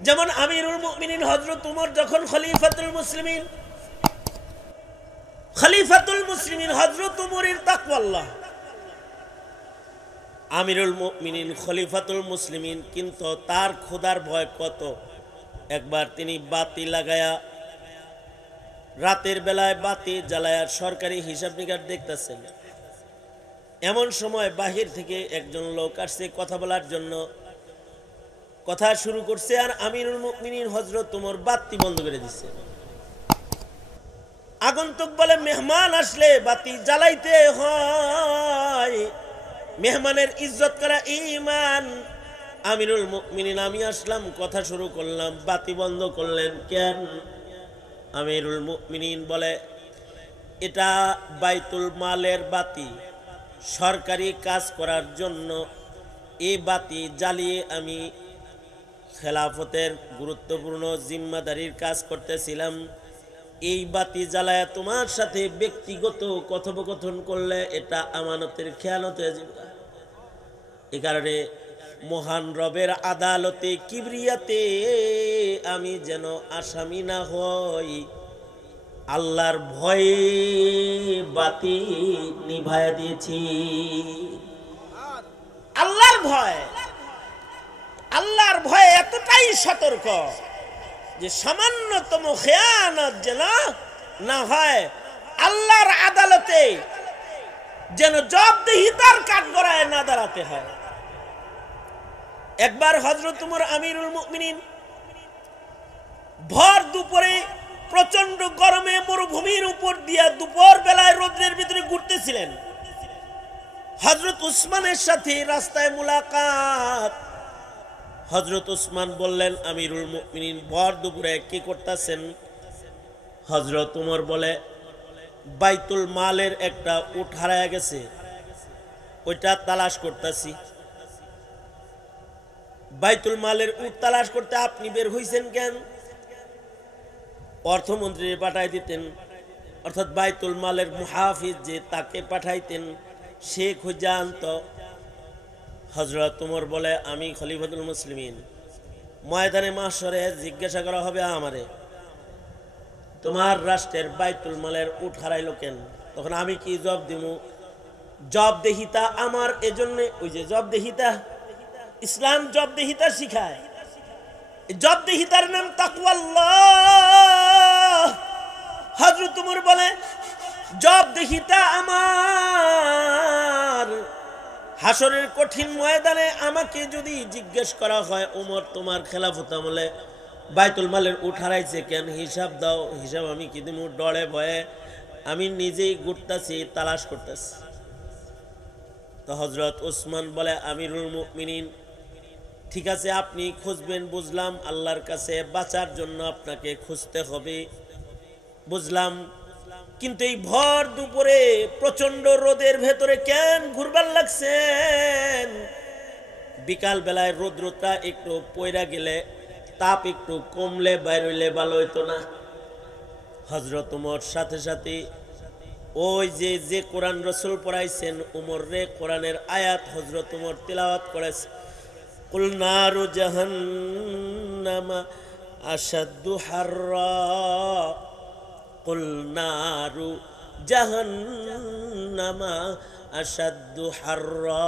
যেমন আমিরুল মুমিনিন হযরত উমর যখন খলিফাতুল মুসলিমিন হযরত উমরের তাকওয়াল্লাহ, আমিরুল মুমিনিন খলিফাতুল মুসলিমিন, কিন্তু তার খোদার ভয় কত। একবার তিনি বাতি লাগায়া, রাতের বেলায় বাতি জ্বালায়া সরকারি হিসাব নিকাশ দেখতেছেন। এমন সময় বাহির থেকে একজন লোক আসছে কথা বলার জন্য, কথা শুরু করছে, আর আমিরুল মুমিনিন হযরত উমর বাতি বন্ধ করে দিচ্ছে। আগন্তুক বলে, মেহমান আসলে বাতি জ্বালাইতে হয়, মেহমানের ইজ্জত করা ঈমান। আমিরুল মুমিনিন, আমি আসলাম, কথা শুরু করলাম, বাতি বন্ধ করলেন কেন? আমিরুল মুমিনিন বলে, এটা বাইতুল মালের বাতি, সরকারি কাজ করার জন্য এই বাতি জ্বালিয়ে আমি খেলাফতের গুরুত্বপূর্ণ জিম্মাদারির কাজ করতেছিলাম। এই বাতি জ্বালায় তোমার সাথে ব্যক্তিগত কথোপকথন করলে এটা আমানতের খেয়ানত হয়ে যাবে। এই কারণে মহান রবের আদালতে কিবরিয়াতে আমি যেন আসামি না হই, আল্লাহর ভয়ে বাতি নিভায়া দিয়েছি। আল্লাহর ভয় এতটাই সতর্ক যে সামান্যতম খেয়ানত যেন না হয়, আল্লাহর আদালতে যেন জবাবদিহিতার কাঠগড়ায় না দাঁড়াতে হয়। একবার হযরত উমর আমিরুল মুমিনিন ভর দুপুরে প্রচন্ড গরমে মরুভূমির উপর দিয়া দুপুর বেলায় রোদ্রের ভিতরে ঘুরতেছিলেন। হযরত উসমানের সাথে রাস্তায় মুলাকাত। হযরত উসমান বললেন, আমিরুল মুমিনিন ভর দুপুরে কি করতেছেন? হযরত উমর বলে, বাইতুল মালের একটা উট হারায় গেছে, ওইটা তালাশ করতেছি। বাইতুল মালের উট তালাশ করতে আপনি বের হইছেন কেন? অর্থমন্ত্রী পাঠাই দিতেন, অর্থাৎ বাইতুল মালের মুহাফিজ যে তাকে পাঠাইতেন, সে খুঁজে আনতো। হযরত উমর বলে, আমি খলিফাতুল মুসলিমিন, ময়দানে মাহশরে জিজ্ঞাসা করা হবে আমারে, তোমার রাষ্ট্রের বাইতুল মালের উট হারাইলো কেন? তখন আমি কি জবাব দিব? জবাবদেহিতা আমার, এজন্য ওই যে জবাবদেহিতা, ইসলাম জবাবদেহিতা শিখায়। জবাবদেহিতার নাম তাকওয়াল্লাহ। হযরত উমর বলে, জবাবদেহিতা আমার, হাসরের কঠিন ময়দানে আমাকে যদি জিজ্ঞেস করা হয়, উমর তোমার খেলাফত আমলে বাইতুল মালের উট হারাইছে কেন, হিসাব দাও। হিসাব আমি কি দিব? ডরে ভয়ে আমি নিজেই ঘুরতেছি, তালাশ করতেছি। তো হযরত উসমান বলে, আমিরুল মুমিনিন, ঠিক আছে, আপনি খুঁজবেন বুঝলাম, আল্লাহর কাছে বাঁচার জন্য আপনাকে খুঁজতে হবে বুঝলাম, কিন্তু এই ভর দুপুরে প্রচন্ড রোদের ভেতরে কেন ঘুরবার লাগছেন? বিকাল বেলায় রোদ্রটা একটু পয়রা গেলে, তাপ একটু কমলে বাইর হইলে ভালো হইতো না? হযরত উমর সাথে সাথে ওই যে কোরআন রাসূল পড়াইছেন উমর রে, কোরআনের আয়াত হযরত উমর তিলাওয়াত করেছে, কুল নারু জাহান্নামা আশাদ্দু হাররা, কুল নারু জাহান্নামা আশাদ্দু হাররা।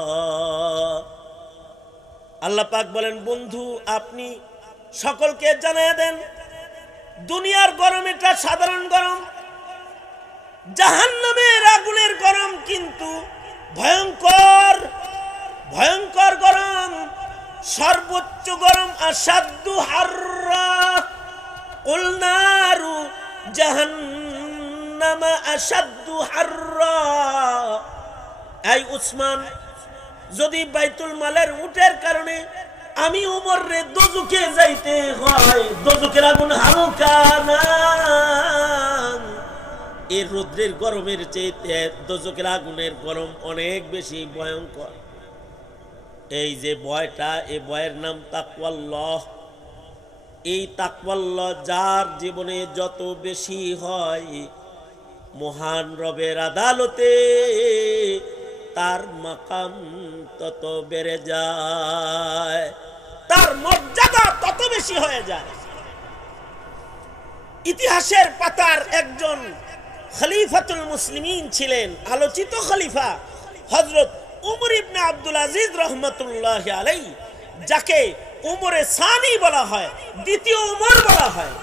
আল্লাহ পাক বলেন, বন্ধু আপনি সকলকে জানিয়ে দেন, দুনিয়ার গরম এটা সাধারণ গরম, জাহান্নামের আগুনের গরম কিন্তু ভয়ঙ্কর, ভয়ঙ্কর গরম, সর্বোচ্চ গরম। আশাদ্দু হাররা, কুল নারু জাহান্নামা আশাদ্দু হাররা। এই উসমান, যদি বাইতুল মালের উটের কারণে আমি উমর রে দোজখে যাইতে হয়, দোজখের আগুন হালকা না, এই রৌদ্রের গরমের চেয়ে দোজখের আগুনের গরম অনেক বেশি ভয়ঙ্কর। এই যে ভয়টা, এই ভয়ের নাম তাকওয়াল্লাহ। এই তাকওয়াল্লাহ যার জীবনে যত বেশি হয়, মহান রবের আদালতে তার মাকাম তত বেড়ে যায়, তার মর্যাদা তত বেশি হয়ে যায়। ইতিহাসের পাতার একজন খলিফাতুল মুসলিমিন ছিলেন, আলোচিত খলিফা হযরত উমর ইবনে আব্দুল আজিজ রহমাতুল্লাহ আলাইহি, যাকে উমরে সানি বলা হয়, দ্বিতীয় উমর বলা হয়।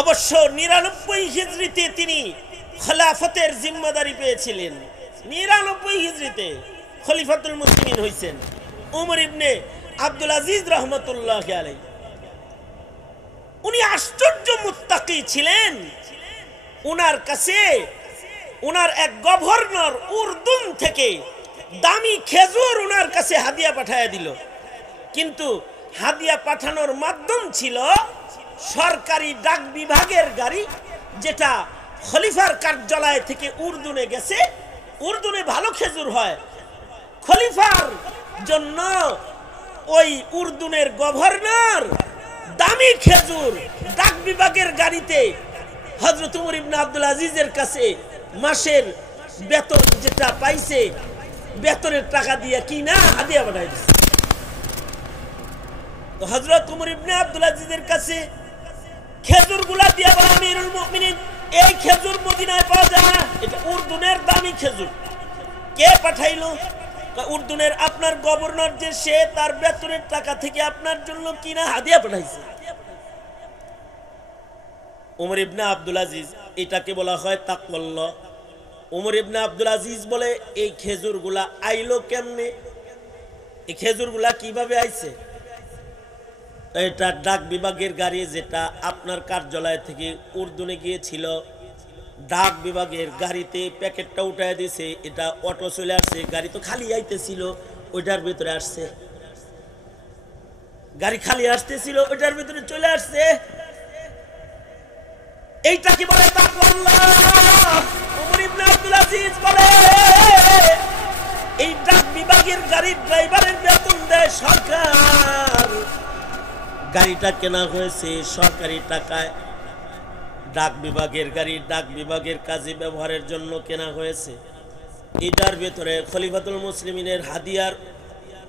অবশ্য 99 হিজরিতে তিনি খেলাফতের জিম্মাদারি পেয়েছিলেন। 99 হিজরিতে খলিফাতুল মুসলিমিন হইছেন উমর ইবনে আব্দুল আজিজ রহমাতুল্লাহ আলাইহি। উনি আশ্চর্য মুত্তাকি ছিলেন। উনার কাছে উনার এক গভর্নর উর্দুন থেকে দামি খেজুর উনার কাছে হাদিয়া পাঠায় দিল, কিন্তু হাদিয়া পাঠানোর মাধ্যম ছিল সরকারি ডাক বিভাগের গাড়ি, যেটা খলিফার কার্যালয় থেকে উর্দুনে গেছে। উর্দুনে ভালো খেজুর হয়, খলিফার জন্য ওই উর্দুনের গভর্নর দামি খেজুর ডাক বিভাগের গাড়িতে হযরত উমর ইবনে আব্দুল আজিজের কাছে মাসের বেতন যেটা পাইছে, বেতনের টাকা দিয়ে কিনা হাদিয়া পাঠায় দিয়েছে। তো হযরত উমর ইবনে আব্দুল আজিজের কাছে খেজুরগুলা দিয়ে বলে, আমিরুল মুমিনিন, এই খেজুর মদিনায় পাওয়া যায় না, এটা উর্দুনের দামি খেজুর। কে পাঠাইলো? উর্দুনের আপনার গভর্নর, যে সে তার বেতনের টাকা থেকে আপনার জন্য কিনা হাদিয়া পাঠাইছে। উমর ইবনে আব্দুল আজিজ, এটাকে বলা হয় তাকওয়াল্লাহ। উমর ইবনে আব্দুল আজিজ বলে, এই খেজুরগুলা আইলো কেমনে? এই খেজুরগুলা কিভাবে আইছে? এটা ডাক বিভাগের গাড়ি, যেটা আপনার কার্যালয় থেকে উর্দুনে গিয়েছিল, ডাক বিভাগের গাড়িতে প্যাকেটটা উঠায় দিয়েছে, এটা অটো চলে আসছে, গাড়ি তো খালি আইতেছিল, ওইটার ভিতরে আসছে। গাড়ি খালি আসতেছিল, ওইটার ভিতরে চলে আসছে। এইটাকে বলে তাকওয়াল্লাহ। উমর ইবনে আব্দুল আজিজ বলে, এই ডাক বিভাগের গাড়ির ড্রাইভারের বেতন দেয় সরকার, গাড়িটা কেনা হয়েছে সরকারি টাকায়। ডাক বিভাগের গাড়ি ডাক বিভাগের কাজে ব্যবহারের জন্য কেনা হয়েছে। এটার ভেতরে খলিফাতুল মুসলিমিনের হাদিয়ার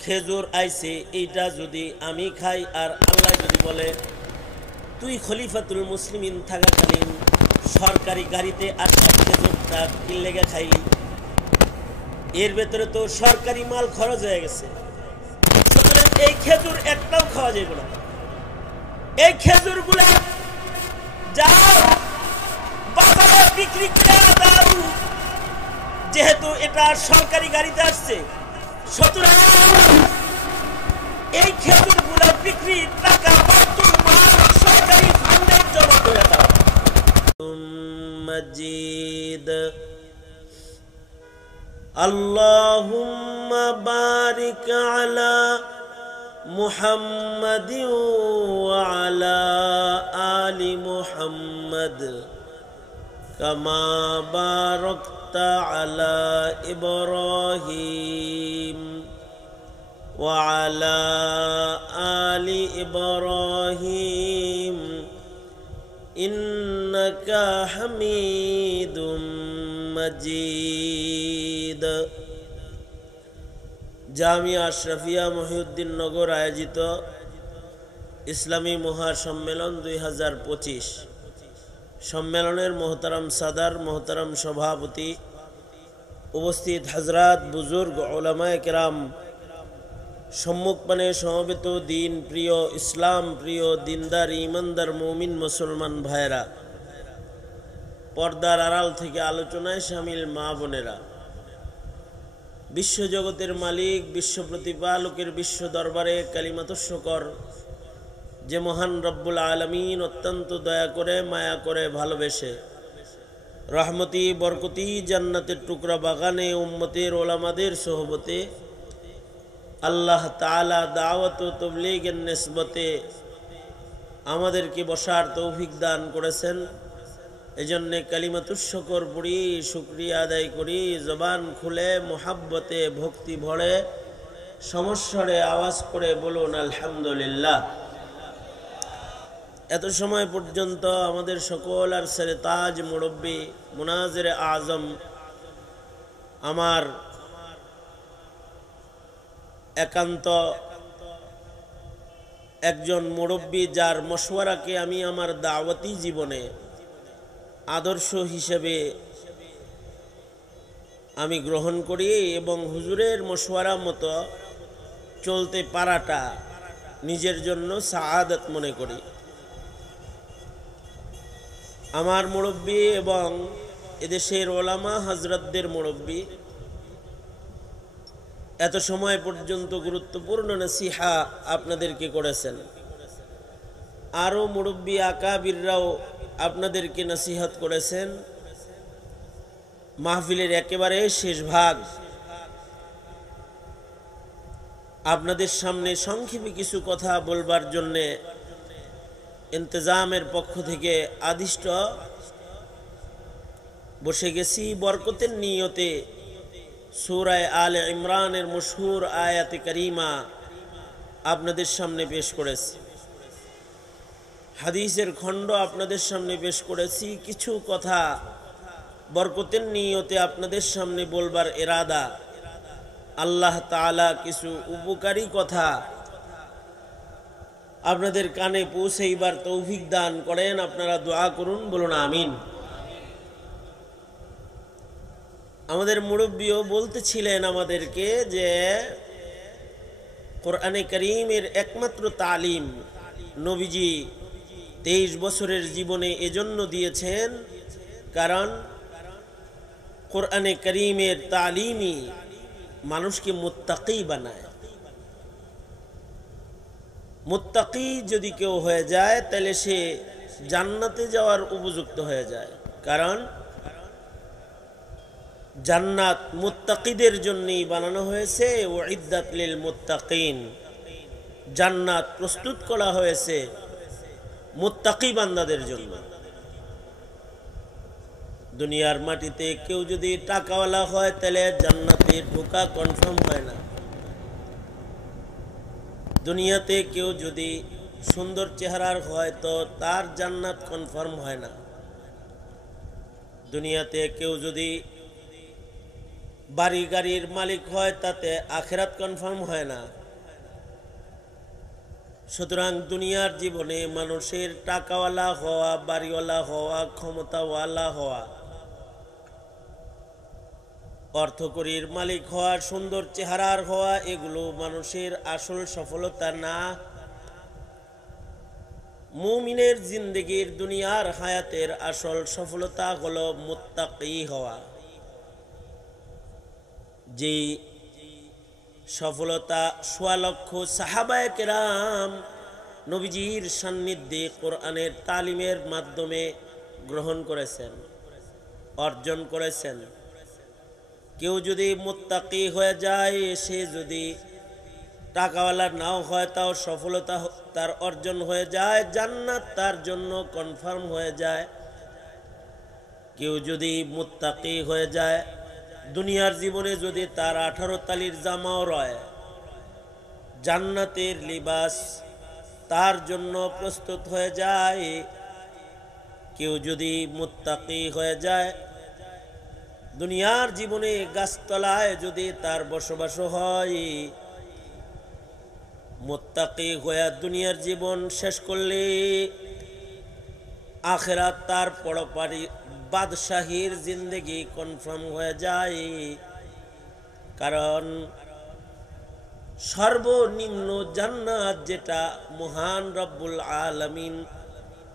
খেজুর আইছে। এইটা যদি আমি খাই আর আল্লাহ যদি বলে তুই খলিফাতুল মুসলিমিন থাকাকালীন সরকারি গাড়িতে আসা খেজুরটা কি লেগে খাইলি, এর ভেতরে তো সরকারি মাল খরচ হয়ে গেছে, সুতরাং এই খেজুর একটাও খাওয়া যাবে না। এই খেজুরগুলা যাও বাজারে বিক্রি করে দাও, যেহেতু এটা সরকারি গাড়িতে আসছে, সুতরাং এই খেজুরগুলা বিক্রির টাকা বাইতুল মাল সরকারি ফান্ডে জমা করে দাও। মজিদ আল্লাহুম্মা বারিক আলা মুহাম্মাদ ওয়া আলা আলি মুহাম্মাদ কামা বারাকতা আলা ইব্রাহিম ওয়া আলা আলি ইব্রাহিম ইন্নাকা হামিদুম মাজিদ। জামিয়া আশরাফিয়া মহিউদ্দিন নগর আয়োজিত ইসলামী মহাসম্মেলন 2025 সম্মেলনের মোহতারাম সাদার, মোহতারাম সভাপতি, উপস্থিত হজরত বুজুর্গ উলামায়ে কেরাম, সম্মুখপানে সমবেত দিন প্রিয়, ইসলাম প্রিয়, দিনদার, ইমানদার মুমিন মুসলমান ভাইরা, পর্দার আড়াল থেকে আলোচনায় শামিল মা বোনেরা, বিশ্বজগতের মালিক, বিশ্ব প্রতিপালকের বিশ্ব দরবারে কালিমাতুশ শুকর, যে মহান রব্বুল আলামিন অত্যন্ত দয়া করে, মায়া করে, ভালোবেসে রহমতি বরকতি জান্নাতের টুকরা বাগানে উম্মতের ওলামাদের সোহবতে আল্লাহ তাআলা দাওয়াত ও তাবলীগের নিসবতে আমাদেরকে বসার তৌফিক দান করেছেন। এজন্যে কালিমাতুশ শুকর পড়ি, শুকরিয়া আদায় করি, জবান খুলে মুহাব্বতে ভক্তি ভরে সমস্বরে আওয়াজ করে বলুন আলহামদুলিল্লাহ। এত সময় পর্যন্ত আমাদের সকল আর সরে তাজ মুরব্বী মুনাজির আজম, আমার একান্ত একজন মুরব্বী যার মশওয়ারাকে আমি আমার দাওয়াতি জীবনে আদর্শ হিসেবে আমি গ্রহণ করি এবং হুজুরের মশওয়ারা মতো চলতে পারাটা নিজের জন্য সাআদত মনে করি। আমার মুরব্বী এবং এদেশের ওলামা হযরতদের মুরব্বী এত সময় পর্যন্ত গুরুত্বপূর্ণ নসিহা আপনাদেরকে করেছেন। আরও মুরব্বী আকাবিররাও আপনাদেরকে নসিহত করেছেন। মাহফিলের একেবারে শেষ ভাগ আপনাদের সামনে সংক্ষেপে কিছু কথা বলবার জন্যে ইন্তজামের পক্ষ থেকে আদিষ্ট বসে গেছি। বরকতের নিয়তে সূরা আলে ইমরানের মশহুর আয়াতে কারিমা আপনাদের সামনে পেশ করেছি, হাদিসের খণ্ড আপনাদের সামনে পেশ করেছি। কিছু কথা বরকতের নিয়তে আপনাদের সামনে বলবার ইরাদা। আল্লাহ তাআলা কিছু উপকারী কথা আপনাদের কানে পৌঁছাইবার তৌফিক দান করেন। আপনারা দোয়া করুন, বলুন আমিন। আমাদের মুরব্বিও বলতেছিলেন আমাদেরকে যে কোরআনে কারীমের একমাত্র তালিম নবীজি 23 বছরের জীবনে এজন্য দিয়েছেন, কারণ কোরআনে কারীমের তালিমই মানুষকে মুত্তাকি বানায়। মুত্তাকি যদি কেউ হয়ে যায় তাহলে সে জান্নাতে যাওয়ার উপযুক্ত হয়ে যায়, কারণ জান্নাত মুত্তাকিদের জন্যই বানানো হয়েছে। উইদ্দাত লিল মুত্তাকিন, জান্নাত প্রস্তুত করা হয়েছে মুত্তাকি বান্দাদের জন্য। দুনিয়ার মাটিতে কেউ যদি টাকাওয়ালা হয় তাহলে জান্নাতে ঢোকা কনফার্ম হয় না। দুনিয়াতে কেউ যদি সুন্দর চেহারার হয় তো তার জান্নাত কনফার্ম হয় না। দুনিয়াতে কেউ যদি বাড়ি গাড়ির মালিক হয় তাতে আখিরাত কনফার্ম হয় না। সুতরাং দুনিয়ার জীবনে মানুষের টাকাওয়ালা হওয়া, বাড়িওয়ালা হওয়া, ক্ষমতাওয়ালা হওয়া, অর্থকড়ির মালিক হওয়া, সুন্দর চেহারার হওয়া, এগুলো মানুষের আসল সফলতা না। মুমিনের জিন্দেগির দুনিয়ার হায়াতের আসল সফলতা হলো মুত্তাকি হওয়া। যে সফলতা ১৬ লক্ষ সাহাবায়ে কেরাম নবীজির সান্নিধ্যে কোরআনের তালিমের মাধ্যমে গ্রহণ করেছেন, অর্জন করেছেন। কেউ যদি মুত্তাকি হয়ে যায়, সে যদি টাকাওয়ালা নাও হয় তাও সফলতা তার অর্জন হয়ে যায়, জান্নাত তার জন্য কনফার্ম হয়ে যায়। কেউ যদি মুত্তাকি হয়ে যায়, দুনিয়ার জীবনে যদি তার 18 তালির জামাও রয়, জান্নাতের লিবাস তার জন্য প্রস্তুত হয়ে যায়। কেউ যদি মুত্তাকি হয়ে যায়, দুনিয়ার জীবনে গাছতলায় যদি তার বসবাস হয়, মুত্তাকি হয়ে দুনিয়ার জীবন শেষ করলে আখিরাত তার পরপারি বাদশাহীর জিন্দেগি কনফার্ম হয়ে যায়। কারণ সর্বনিম্ন জান্নাত যেটা মহান রব্বুল আলামিন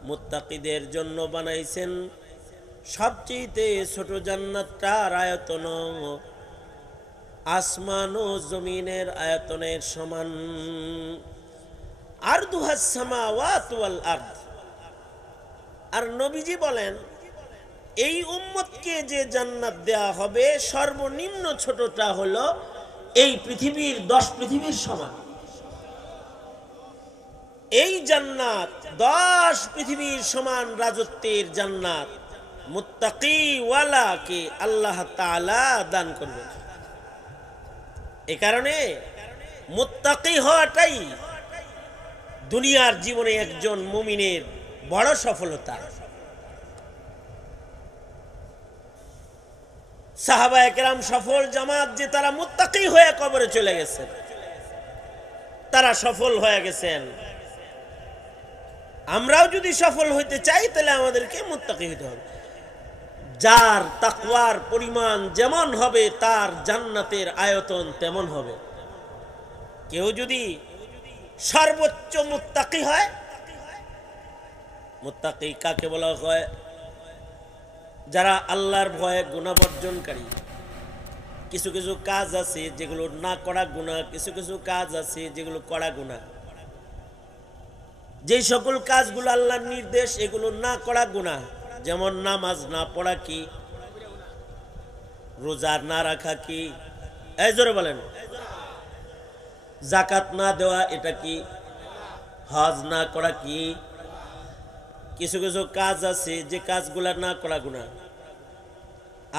মুত্তাকিদের জন্য বানাইছেন, সবচেয়ে ছোট জান্নাতটার আয়তন আসমান ও জমিনের আয়তনের সমান। আরদুহাস সামাওয়াতু ওয়াল আরদ। আর নবীজি বলেন, এই উম্মতকে যে জান্নাত দেয়া হবে সর্বনিম্ন ছোটটা হলো এই পৃথিবীর 10 পৃথিবীর সমান। এই জান্নাত 10 পৃথিবীর সমান রাজত্বের জান্নাত মুত্তাকি ওয়ালাকে আল্লাহ তাআলা দান করবেন। এ কারণে মুত্তাকি হওয়াটাই দুনিয়ার জীবনে একজন মুমিনের বড় সফলতা। সাহাবায়ে কেরাম সফল জামাত যে তারা মুত্তাকি হয়ে কবরে চলে গেছেন, তারা সফল হয়ে গেছেন। আমরাও যদি সফল হইতে চাই তাহলে আমাদেরকে মুত্তাকি হতে হবে। যার তাকওয়ার পরিমাণ যেমন হবে তার জান্নাতের আয়তন তেমন হবে। কেউ যদি সর্বোচ্চ মুত্তাকি হয়, মুত্তাকি কাকে বলা হয়? যারা আল্লাহর ভয়ে গুনাহ বর্জনকারী। কিছু কিছু কাজ আছে যেগুলো না করা গুনাহ, কিছু কিছু কাজ আছে যেগুলো করা গুনাহ। যে সকল কাজগুলো আল্লাহর নির্দেশ এগুলো না করা গুনাহ, যেমন নামাজ না পড়া কি, রোজা না রাখা কি, এই জোরে বলেন, যাকাত না দেওয়া এটা কি, হজ না করা কি। কিছু কিছু কাজ আছে যে কাজগুলা না করা গুনাহ,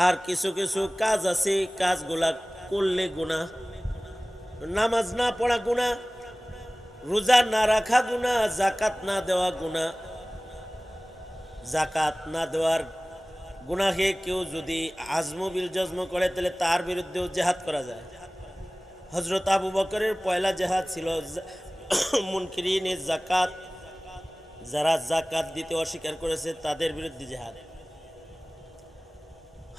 আর কিছু কিছু কাজ আছে কাজগুলা করলে গুনাহ। নামাজ না পড়া গুনাহ, রোজা না রাখা গুনাহ, যাকাত না দেওয়া গুনাহ। যাকাত না দেওয়ার গুনাহে কেউ যদি আজম বিল জজম করে তাহলে তার বিরুদ্ধেও জেহাদ করা যায়। হযরত আবু বকরের পয়লা জেহাদ ছিল মুনকিরিনে যাকাত, যারা যাকাত দিতে অস্বীকার করেছে তাদের বিরুদ্ধে জেহাদ।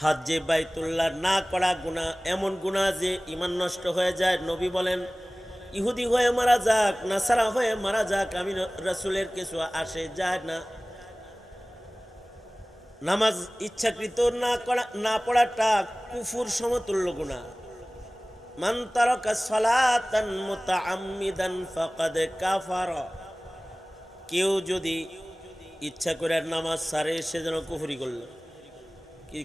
হজ্জে বাইতুল্লাহ না করা গুনাহ, এমন গুনাহ যে ঈমান নষ্ট হয়ে যায়। নবী বলেন ইহুদি হয়ে মারা যাক, নাসারা হয়ে মারা যাক, আমি রাসূলের কিছু আসে যায় না। নামাজ ইচ্ছাকৃত না পড়াটা কুফুর সমতুল্য গুনাহ। মান তারাকা সালাতান মুতাআম্মিদান ফাকাদ কাফারা। কেউ যদি ইচ্ছা করে নামাজ ছাড়ে সে যেন কুফরি করল।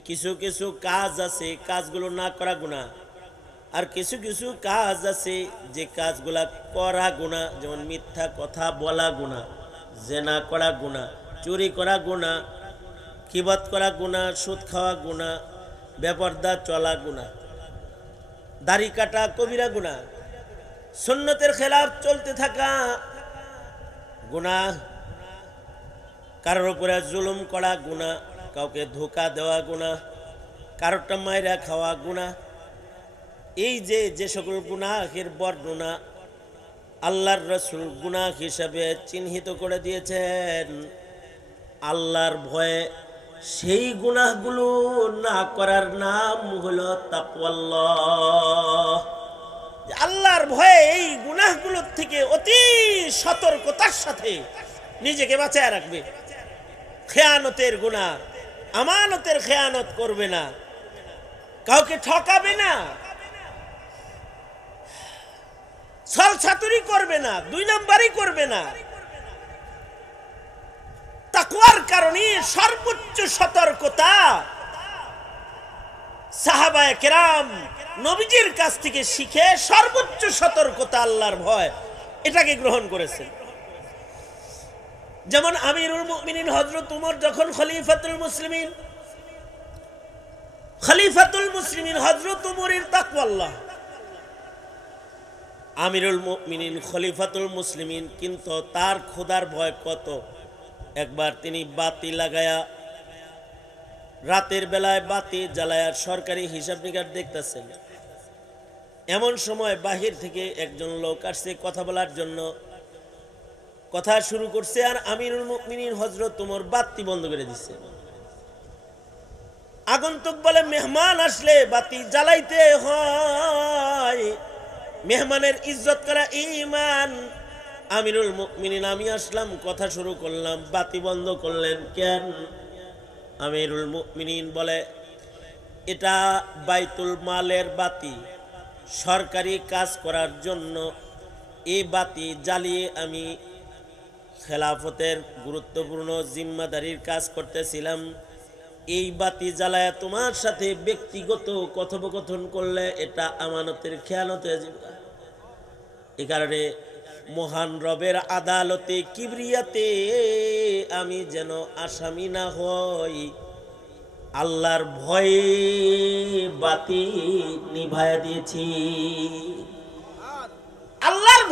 কিছু কিছু কাজ আছে কাজগুলো না করা গুনাহ, আর কিছু কিছু কাজ আছে যে কাজগুলা করা গুনাহ, যেমন মিথ্যা কথা বলা গুনাহ, জিনা করা গুনাহ, চুরি করা গুনাহ, গীবত করা গুনাহ, সুদ খাওয়া গুনাহ, বেপরদা চলা গুনাহ, দাড়ি কাটা কবিরা গুনাহ, সুন্নতের খেলাফ চলতে থাকা গুনাহ, কারোর উপরে জুলুম করা গুনাহ, কাউকে ধোঁকা দেওয়া গুনাহ, কারোরটা মাইরা খাওয়া গুনাহ। এই যে সকল গুনাহের বর্ণনা আল্লাহর রাসূল গুনাহ হিসাবে চিহ্নিত করে দিয়েছেন, আল্লাহর ভয়ে সেই গুনাহগুলো না করার নাম হলো তাকওয়াল্লাহ। আল্লাহর ভয়ে এই গুনাহগুলোর থেকে অতি সতর্কতার সাথে নিজেকে বাঁচায় রাখবে। খেয়ানতের গুনাহ, আমানতের খেয়ানত করবে না, কাউকে ঠকাবে না, ছলছাতুরি করবে না, দুই নাম্বারই করবে না। তাকওয়ার কারণে সর্বোচ্চ সতর্কতা সাহাবায়ে কেরাম নবীজির কাছ থেকে শিখে সর্বোচ্চ সতর্কতা আল্লাহর ভয় এটাকে গ্রহণ করেছেন। যেমন আমিরুল মুমিনিন হযরত উমর যখন খলিফাতুল মুসলিমিন হযরত উমরের তাকওয়াল্লাহ। আমিরুল মুমিনিন খলিফাতুল মুসলিমিন, কিন্তু তার খোদার ভয় কত। একবার তিনি বাতি লাগায়া রাতের বেলায় বাতি জ্বালায়া সরকারি হিসাব নিকাশ দেখতেছেন। এমন সময় বাহির থেকে একজন লোক আসছে কথা বলার জন্য, কথা শুরু করছে, আর আমিরুল মুমিনিন হযরত ওমর বাতি বন্ধ করে দিচ্ছে। আগন্তুক বলে মেহমান আসলে বাতি জ্বালাইতে হয়, মেহমানের ইজ্জত করা ঈমান। আমিরুল মুমিনিন আমি আসলাম, কথা শুরু করলাম, বাতি বন্ধ করলেন কেন? আমিরুল মুমিনিন বলে এটা বাইতুল মালের বাতি, সরকারি কাজ করার জন্য এই বাতি জ্বালিয়ে আমি খেলাফতের গুরুত্বপূর্ণ জিম্মাদারির কাজ করতেছিলাম। এই বাতি জ্বালায় তোমার সাথে ব্যক্তিগত কথোপকথন করলে এটা আমানতের খেয়ানত হয়ে যাবে। এই কারণে মহান রবের আদালতে কিবরিয়াতে আমি যেন আসামি না হই, আল্লাহর ভয়ে বাতি নিভায়া দিয়েছি। আল্লাহর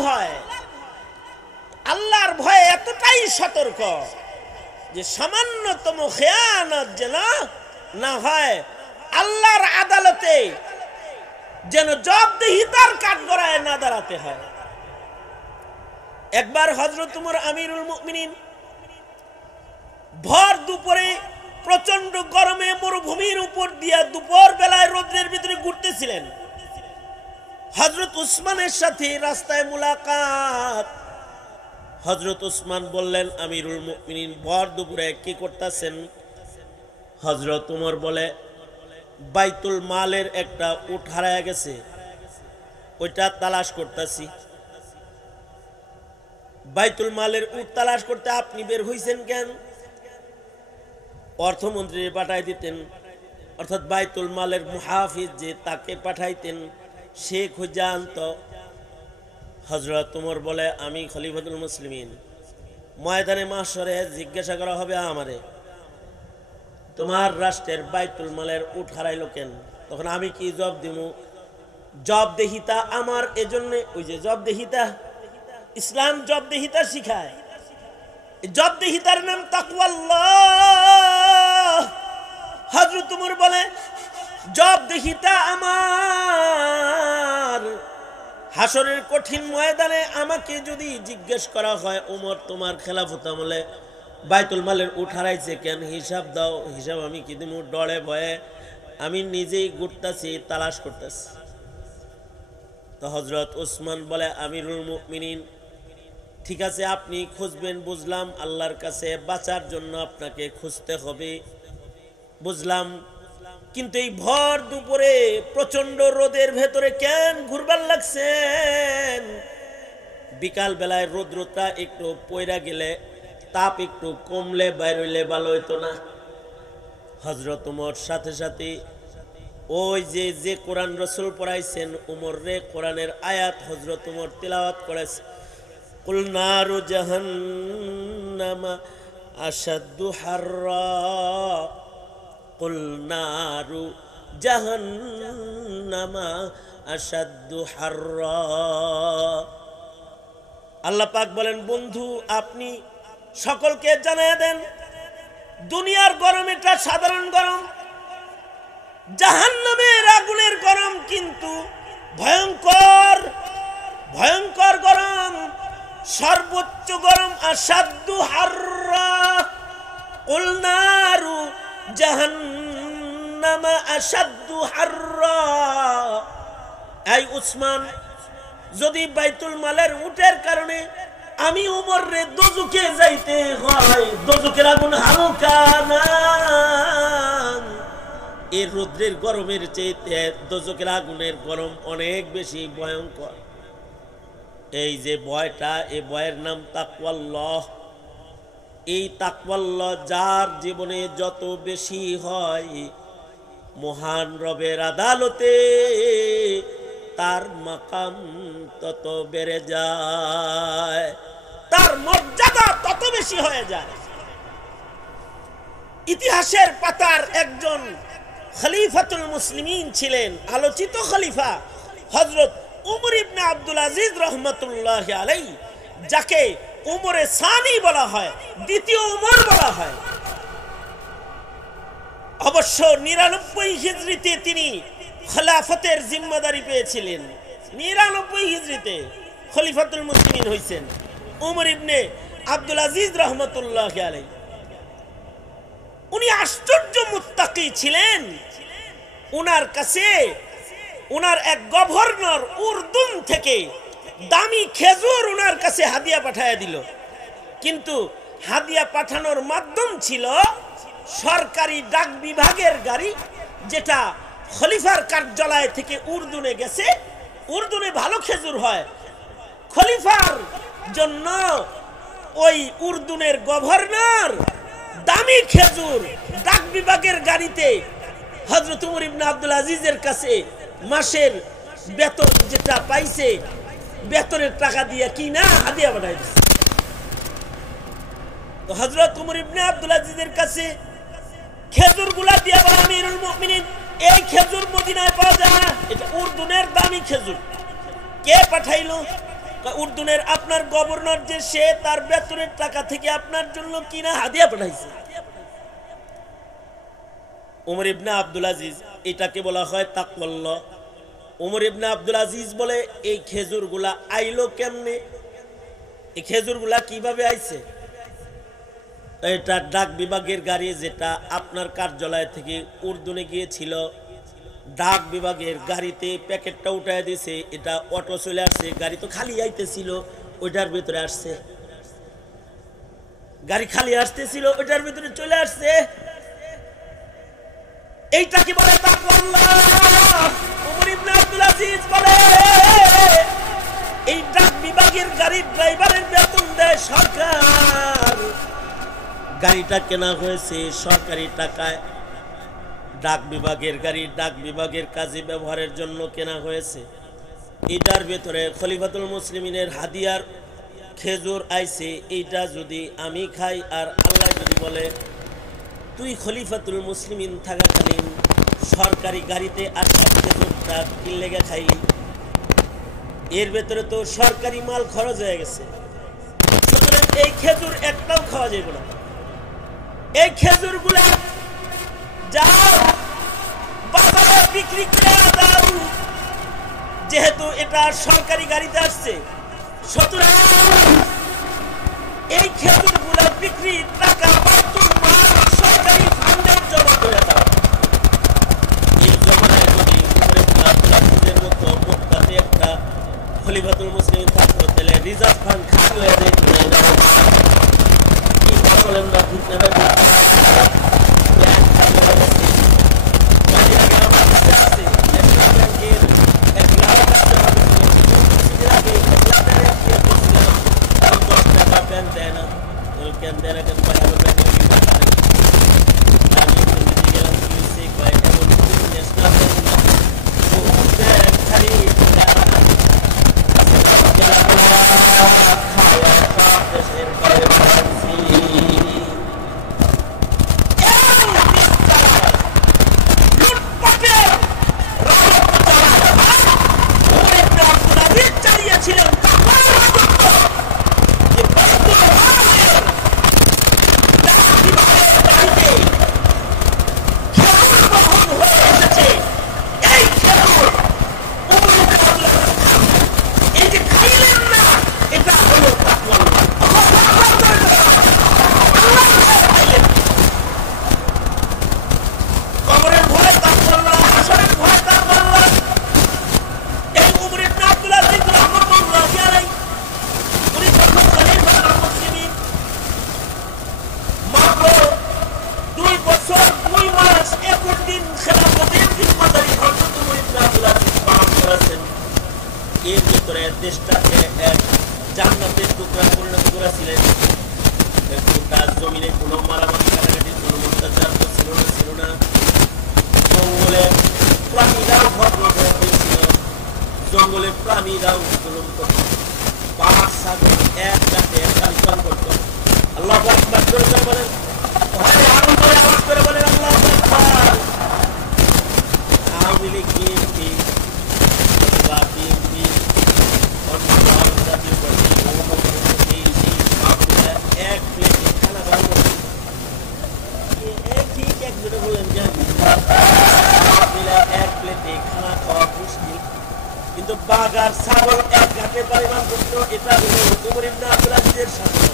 ভয় এতটাই সতর্ক যে সামান্যতম খেয়ানত যেন না হয়, আল্লাহর আদালতে যেন জবাবদিহিতার কাঠগড়ায় না দাঁড়াতে হয়। একবার হযরত উমর আমিরুল মুমিনিন ভর দুপুরে প্রচন্ড গরমে মরুভূমির উপর দিয়া দুপুর বেলায় রোদ্রের ভিতরে ঘুরতেছিলেন। হযরত উসমানের সাথে রাস্তায় মুলাকাত। হযরত উসমান বললেন, আমিরুল মুমিনিন, ভর দুপুরে কি করতেছেন? হযরত উমর বলে, বাইতুল মালের একটা উট হারায়া গেছে, ওইটা তালাশ করতেছি। বাইতুল মালের উট তালাশ করতে আপনি বের হইছেন কেন? অর্থমন্ত্রী পাঠাই দিতেন, অর্থাৎ বাইতুল মালের মুহাফিজ যে তাকে পাঠাইতেন, সে খুঁজে আনত। হযরত উমর বলে, আমি খলিফাতুল মুসলিমিন, ময়দানে মাহশরে জিজ্ঞাসা করা হবে আমারে, তোমার রাষ্ট্রের বাইতুল মালের উট হারাইলো কেন? তখন আমি কি জবাব দিব? জবাবদেহিতা আমার এজন্য, ওই যে জবাবদেহিতা, ইসলাম জবাবদেহিতা শিখায়। জবাবদেহিতার নাম তাকওয়াল্লাহ। হযরত উমর বলে, জবাবদেহিতা আমার। হাসরের কঠিন ময়দানে আমাকে যদি জিজ্ঞেস করা হয়, উমর তোমার খেলাফত আমলে বাইতুল মালের উট হারাইছে কেন, হিসাব দাও। হিসাব আমি কি দিব? ডরে ভয়ে আমি নিজেই ঘুরতেছি, তালাশ করতেছি। তো হযরত উসমান বলে, আমিরুল মুমিনিন, ঠিক আছে, আপনি খুঁজবেন বুঝলাম, আল্লাহর কাছে বাঁচার জন্য আপনাকে খুঁজতে হবে বুঝলাম, কিন্তু এই ভর দুপুরে প্রচন্ড রোদের ভেতরে কেন ঘুরবার লাগছেন? বিকাল বেলায় রোদ্রটা একটু পয়রা গেলে, তাপ একটু কমলে বাইর হইলে ভালো হইতো না? হযরত উমর সাথে সাথে ওই যে কোরআন রাসূল পড়াইছেন উমর রে, কোরআনের আয়াত হযরত উমর তিলাওয়াত করেছে, কুল নারু জাহান্নামা আশাদ্দু হাররা, কুল নারু জাহান্নামা আশাদ্দু হাররা। আল্লাহ পাক বলেন, বন্ধু আপনি সকলকে জানিয়ে দেন, দুনিয়ার গরম এটা সাধারণ গরম, জাহান্নামের আগুনের গরম কিন্তু ভয়ঙ্কর, ভয়ঙ্কর গরম, সর্বোচ্চ গরম। আশাদ্দু হাররা, কুল নারু জাহান্নামা আশাদ্দু হাররা। এই উসমান, যদি বাইতুল মালের উটের কারণে আমি উমর রে দোজখে যাইতে হয়, দোজখের আগুন হালকা না, এই রৌদ্রের গরমের চেয়ে দোজখের আগুনের গরম অনেক বেশি ভয়ঙ্কর। এই যে ভয়টা, এই ভয়ের নাম তাকওয়াল্লাহ। এই তাকওয়াল্লাহ যার জীবনে যত বেশি হয়, মহান রবের আদালতে তার মাকাম তত বেড়ে যায়, তার মর্যাদা তত বেশি হয়ে যায়। ইতিহাসের পাতার একজন খলিফাতুল মুসলিমিন ছিলেন, আলোচিত খলিফা হযরত উমর ইবনে আব্দুল আজিজ রহমাতুল্লাহি আলাইহি, যাকে উমরে সানি বলা হয়, দ্বিতীয় উমর বলা হয়। অবশ্য 99 হিজরিতে তিনি খেলাফতের জিম্মাদারি পেয়েছিলেন। 99 হিজরিতে খলিফাতুল মুসলিমিন হইছেন উমর ইবনে আব্দুল আজিজ রহমাতুল্লাহি আলাইহি। উনি আশ্চর্য মুত্তাকি ছিলেন। উনার কাছে উনার এক গভর্নর উর্দুন থেকে দামি খেজুর উনার কাছে হাদিয়া পাঠায়া দিল, কিন্তু হাদিয়া পাঠানোর মাধ্যম ছিল সরকারি ডাক বিভাগের গাড়ি, যেটা খলিফার কার্যালয় থেকে উর্দুনে গেছে। উর্দুনে ভালো খেজুর হয়, খলিফার জন্য ওই উর্দুনের গভর্নর দামি খেজুর ডাক বিভাগের গাড়িতে হযরত উমর ইবনে আব্দুল আজিজের কাছে মাসের বেতন যেটা পাইছে, বেতনের টাকা দিয়ে কিনা হাদিয়া পাঠাই দিছে। তো হযরত উমর ইবনে আব্দুল আজিজের কাছে খেজুরগুলা দিয়া বলে, আমিরুল মুমিনিন, এই খেজুর মদিনায় পাওয়া যায় না, এটা উর্দুনের দামি খেজুর। কে পাঠাইলো? উর্দুনের আপনার গভর্নর, যে সে তার বেতনের টাকা থেকে আপনার জন্য কিনা হাদিয়া পাঠাইছে। উমর ইবনে আব্দুল আজিজ, এটাকে বলা হয় তাকওয়াল্লাহ। উমর ইবনে আব্দুল আজিজ বলে, এই খেজুরগুলা আইলো কেমনে? এই খেজুরগুলা কিভাবে আইছে? এটা ডাক বিভাগের গাড়ি, যেটা আপনার কার্যালয় থেকে উর্দুনে গিয়েছিল। ডাক বিভাগের গাড়িতে প্যাকেটটা উঠায় দিয়েছে, এটা অটো চলে আসছে, গাড়ি তো খালি আইতেছিল, ওইটার ভিতরে আসছে। গাড়ি খালি আসতেছিল, ওইটার ভিতরে চলে আসছে। এইটা কি বলে তাকওয়াল্লাহ? ওমর ইবনে আব্দুল আজিজ বলে, এই ডাক বিভাগের গাড়ির ড্রাইভারের বেতন দেয় সরকার। গাড়িটা কেনা হয়েছে সরকারি টাকায়। ডাক বিভাগের গাড়ি ডাক বিভাগের কাজে ব্যবহারের জন্য কেনা হয়েছে। এটার ভেতরে খলিফাতুল মুসলিমিনের হাদিয়ার খেজুর আইছে। এইটা যদি আমি খাই আর আল্লাহ যদি বলে তুই খলিফাতুল মুসলিমিন থাকাকালীন সরকারি গাড়িতে আসা খেজুরটা কি লেগে খাইলি, এর ভেতরে তো সরকারি মাল খরচ হয়ে গেছে। সুতরাং এই খেজুর একটাও খাওয়া যাবে না। এই খেজুর গুলা যাও বাজারে বিক্রি করে দাও, যেহেতু এটা সরকারি গাড়িতে আসছে। সুতরাং এই খেজুর গুলা বিক্রির টাকা বাইতুল মাল সরকারি ফান্ডে জমা করে দাও। এই জমানায় যদি উপরে মতো মোটকাতে একটা খলিফাতুল মুসলিমিন থাকতো, তাহলে রিজার্ভ ফান্ড খালি হয়ে যেত। কি বলেন না, ঠিক না? এর ভিতরে দেশটাকে এক জান্নাতের টুকরা পরিণত করেছিলেন। গোটা জমিনে কোনো মারামারি কাটাকাটি কোনো অত্যাচার ছিল না। জঙ্গলে প্রাণীরাও ভদ্র হয়েছিল, জঙ্গলে প্রাণীরাও জুলুম করত, পাহাড় সাগর এক গাছে কালিপান করত। আল্লাহু আকবার জোরে বলেন, আওয়াজ করে বলেন আল্লাহু আকবার। আওয়ামী লীগ বিএনপি বা বিএনপি এক প্লেটে খানা বানাবো, ঠিক একজনে বললেন যে এক প্লেটে খানা খাওয়া মুশকিল, কিন্তু বাঘ আর ছাগল এক ঘাটে পরিমাণ করতো। এটা হলো ওমর ইবনে আব্দুল আজিজের শাসন।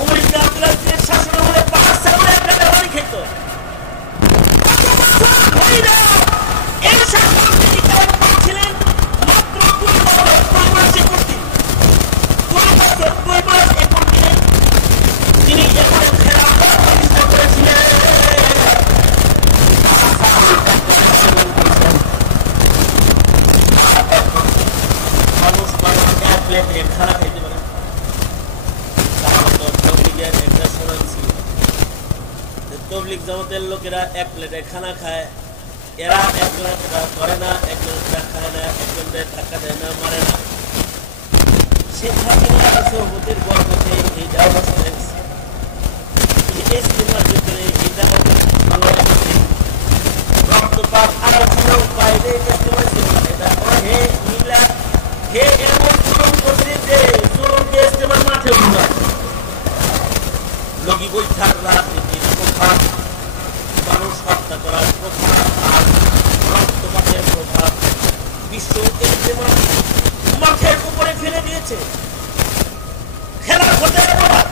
ওমর ইবনে আব্দুল আজিজের শাসন হলে বাঘ ছাগল এক ঘাটে পানি খেত। এই শাসন তিনি কেমন পাচ্ছিলেন? মাত্র 2 মাস 21 দিন, 2 বছর 2 মাস 21 দিনে তিনি এখানে খেলাফত প্রতিষ্ঠা করেছিলেন। মানুষ এক প্লেটে খানা খাইতে পারে। একটা সময় ছিল তবলিগ জামাতের লোকেরা এক প্লেটে খানা খায়, এরা একজনটা করে না, একজনটা খায় না, একজনটা ধাক্কা দেয় না, মারে না। শেখ হাসিনা সভাপতির বরকতে এই দাওয়া করেছে, ইজতিমার ভিতরে এই দাওয়া ভালো হয়েছে। রক্তপাত আলোচনা বাইরে ইজতিমা ছিল না। এটা হে মিলা হে এমন জুলুম করছে যে জুলুমকে ইজতিমার মাঠে উঠায়। লগি বৈঠার রাজনীতির প্রভাব, মানুষ হত্যা করার প্রভাব আর রক্তপাতের প্রভাব বিশ্ব ইজতিমা মাঠের উপরে ফেলে দিয়েছে। খেলাফতের প্রভাব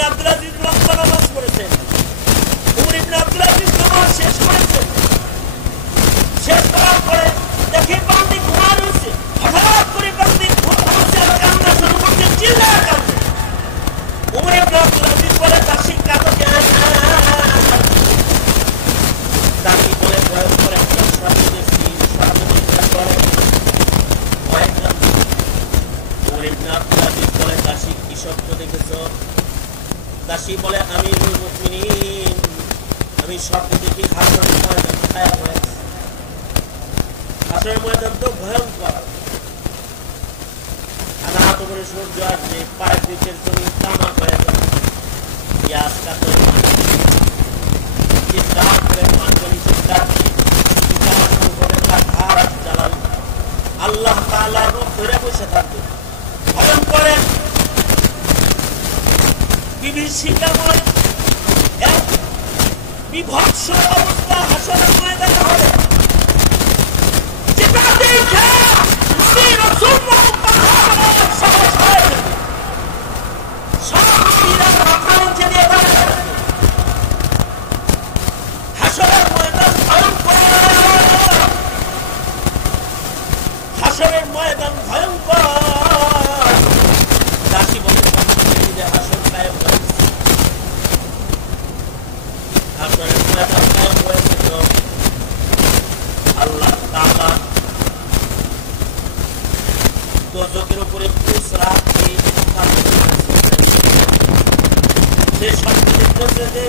ইবনে আব্দুল আজিজ লম্বা নামাজ পড়েছেন। উমর ইবনে আব্দুল আজিজ নামাজ শেষ করেছেন। শেষ করার পরে দেখে বান্দি ঘুমা রয়েছে। হঠাৎ করে বান্দি কান্না শুরু করছে, চিল্লায় কাঁদছে। উমর ইবনে আব্দুল আজিজ বলে, দাসী কাঁদো কেন? দাসী বলে, ভয়ঙ্কর একটা সাপ দেখছি, সাপ করে ভয় কাঁদছে। উমর ইবনে আব্দুল আজিজ বলে, দাসী কি স্বপ্ন দেখেছ? দাসী বলে, আমিরুল মুমিনিন, আমি স্বপ্নে দেখি হাসরের ময়দান ছায়া হয়েছে। হাসরের ময়দান তো ভয়ঙ্কর, আঘাত করে সূর্য আসবে, পায়ের নিচের জমি তামাক হয়ে যাবে, পেঁয়াজ কাতর চিৎকার করে পাঁচজনই চিৎকার জ্বালাবে। আল্লাহ তাআলা রূপ ধরে বসে থাকবে। ভয়ঙ্কর বিভীষিকাময় এক বিভৎস অবস্থা হাসরের ময়দানে হবে, যেটা দেখে নবী রাসূল মুহাম্মদ সাহস হয়ে যাবে। সব নবীরা মাথা নিচে দিয়ে দাঁড়িয়ে থাকবে। হাসরের ময়দান ভয়ঙ্কর, হাসরের ময়দান ভয়ঙ্কর। দাসী বলে, হাসর কায়েম হয়েছে, হাসরের ময়দান কায়েম হয়েছে। তো আল্লাহ তাআলা দোজখের উপরে পুসরাত সে শব্দ দেখতেছে যে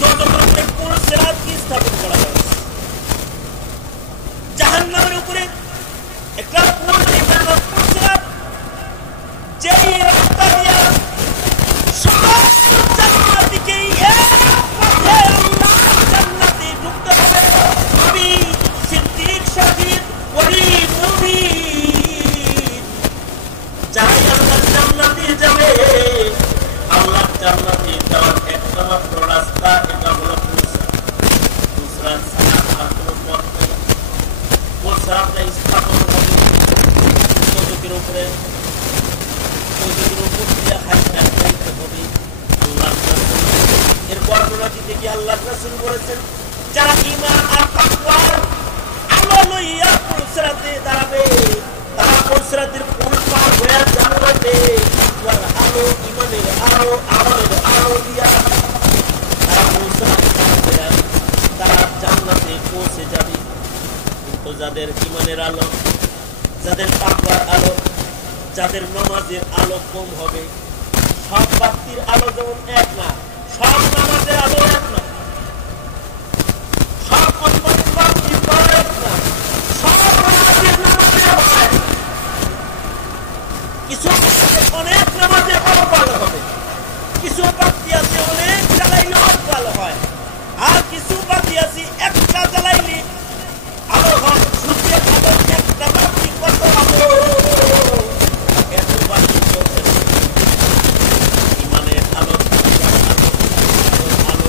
দোজখের উপরে পুসরাত কি স্থাপন করা হয়েছে। জাহান্নামের উপরে একটা পুসরাত, যেই রাস্তা দিয়ে সমস্ত জান্নাতীকে এক পথে আল্লাহ জান্নাতে ঢুকতে হবে। নবী, সিদ্দিক, শহীদ, ওলি, মুমিন, যারাই আল্লাহর জান্নাতে যাবে, আল্লাহর জান্নাতে যাওয়ার একটা মাত্র রাস্তা, এটা হলো পুসরাত ছাড়া আর কোনো পথ নেই। পুসরাতটা স্থাপন হবে দোজখের উপরে, দোজখের উপর দিয়ে হাইটা খাইতে হবে আল্লাহর রাসূল। এর বর্ণনাটি থেকে আল্লাহর রাসূল বলেছেন, যারা ঈমান আর তাকওয়ার আলো লইয়া পুসরাতে দাঁড়াবে, তারা পুসরাতের পুল পার হয়ে জান্নাতে তাকওয়ার আলো, ঈমানের আলো, আমলের আলো দিয়া তারা পুসরাতে দাঁড়াবে, তারা জান্নাতে পৌঁছে যাবে। কিন্তু যাদের ঈমানের আলো, যাদের তাকওয়ার আলো, যাদের নামাজের আলো কম হবে, সব বাতির আলো যেমন এক না, সব নামাজের আলো এক না, সব বাতির আলো এক না, সব নামাজের হয়। কিছু অনেক নামাজে অল্প আলো হবে, কিছু বাতি আছে অনেক জ্বালাইলে অল্প আলো হয়, আর কিছু বাতি আছে একটা জ্বালাইলে আলো হয়। সূর্যের আলো একটা বাতি কত আলো, এত বাতি চলছে। ইমানের আলো, আলো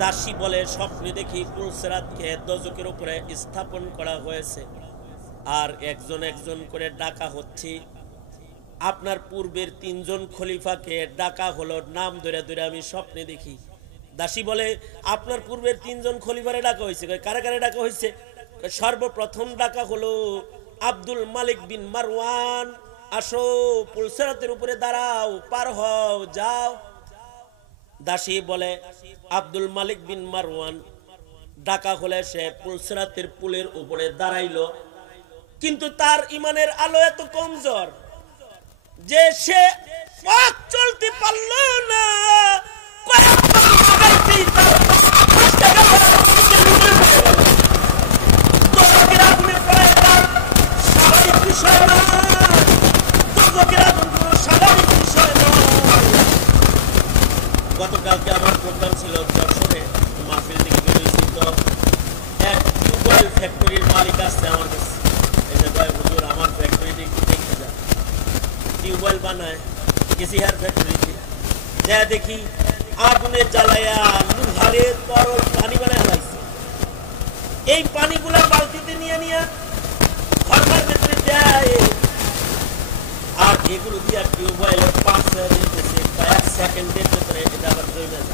দাসী বলে স্বপ্নে দেখি পুলসিরাতকে দোজখের উপরে স্থাপন করা হয়েছে আর একজন একজন করে ডাকা হচ্ছে। আপনার পূর্বের 3 জন খলিফাকে ডাকা হলো, নাম ধরে ধরে আমি স্বপ্নে দেখি। দাসী বলে আপনার পূর্বের 3 জন খলিফারে ডাকা হয়েছে। কারে কারে ডাকা হয়েছে? সর্বপ্রথম ডাকা হলো আব্দুল মালিক বিন মারওয়ান, আসো পুলসিরাতের উপরে দাঁড়াও, পার হও, যাও। দাসী বলে আব্দুল মালিক বিন মারওয়ান ডাকা হলে সে পুলসিরাতের পুলের উপরে দাঁড়াইলো, কিন্তু তার ইমানের আলো এত কমজোর যে সে পথ চলতে পারল না। গতকালকে আমার প্রোগ্রাম ছিল যশোরে, মাহফিল থেকে বেরোইছি, তো এক টিউবওয়েল ফ্যাক্টরির মালিক আসছে আমার কাছে, এসে কয় হুজুর আমার ফ্যাক্টরিতে একটু দেখতে যান। টিউবওয়েল বানায়, গেছি হার ফ্যাক্টরিতে, যা দেখি আগুনে জ্বালায়া লুহারে তরল পানি বানায় হয়েছে। এই পানিগুলা বালতিতে নিয়ে নিয়ে ঘরের ভেতরে দেয় আর এগুলো দিয়ে টিউবওয়েলের পাশে দিতেছে। কয়েক সেকেন্ডের ভেতরে এটা আবার জমে যায়।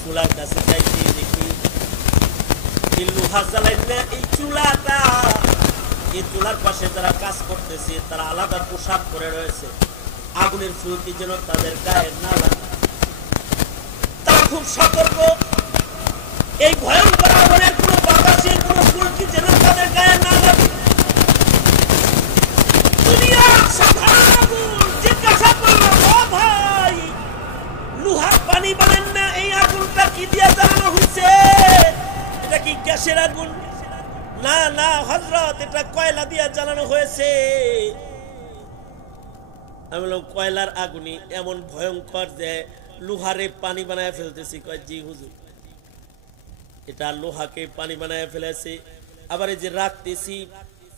চুলার কাছে যাইছি, দেখি লুহা জ্বালাই না, এই চুলাটা, এই চুলার পাশে যারা কাজ করতেছে তারা আলাদা পোশাক পরে রয়েছে, আগুনের ফুলকি যেন তাদের গায়ে না লাগে। তারা খুব সতর্ক, এই ভয়ঙ্কর আগুনের কোনো বাতাসে কোনো ফুলকি যেন তাদের গায়ে না লাগে। জিজ্ঞাসা করলাম, ও ভাই লুহার পানি বানেন না, এই আগুনটা কি দিয়ে জ্বালানো হয়েছে? এটা কি গ্যাসের আগুন? না না হযরত, এটা কয়লা দিয়ে জ্বালানো হয়েছে। আমি বললাম কয়লার আগুনই এমন ভয়ঙ্কর যে লোহারে পানি বানায় ফেলতেছি? কয় জি হুজুর, এটা লোহাকে পানি বানায় ফেলেছে। আবার এই যে রাখতেছি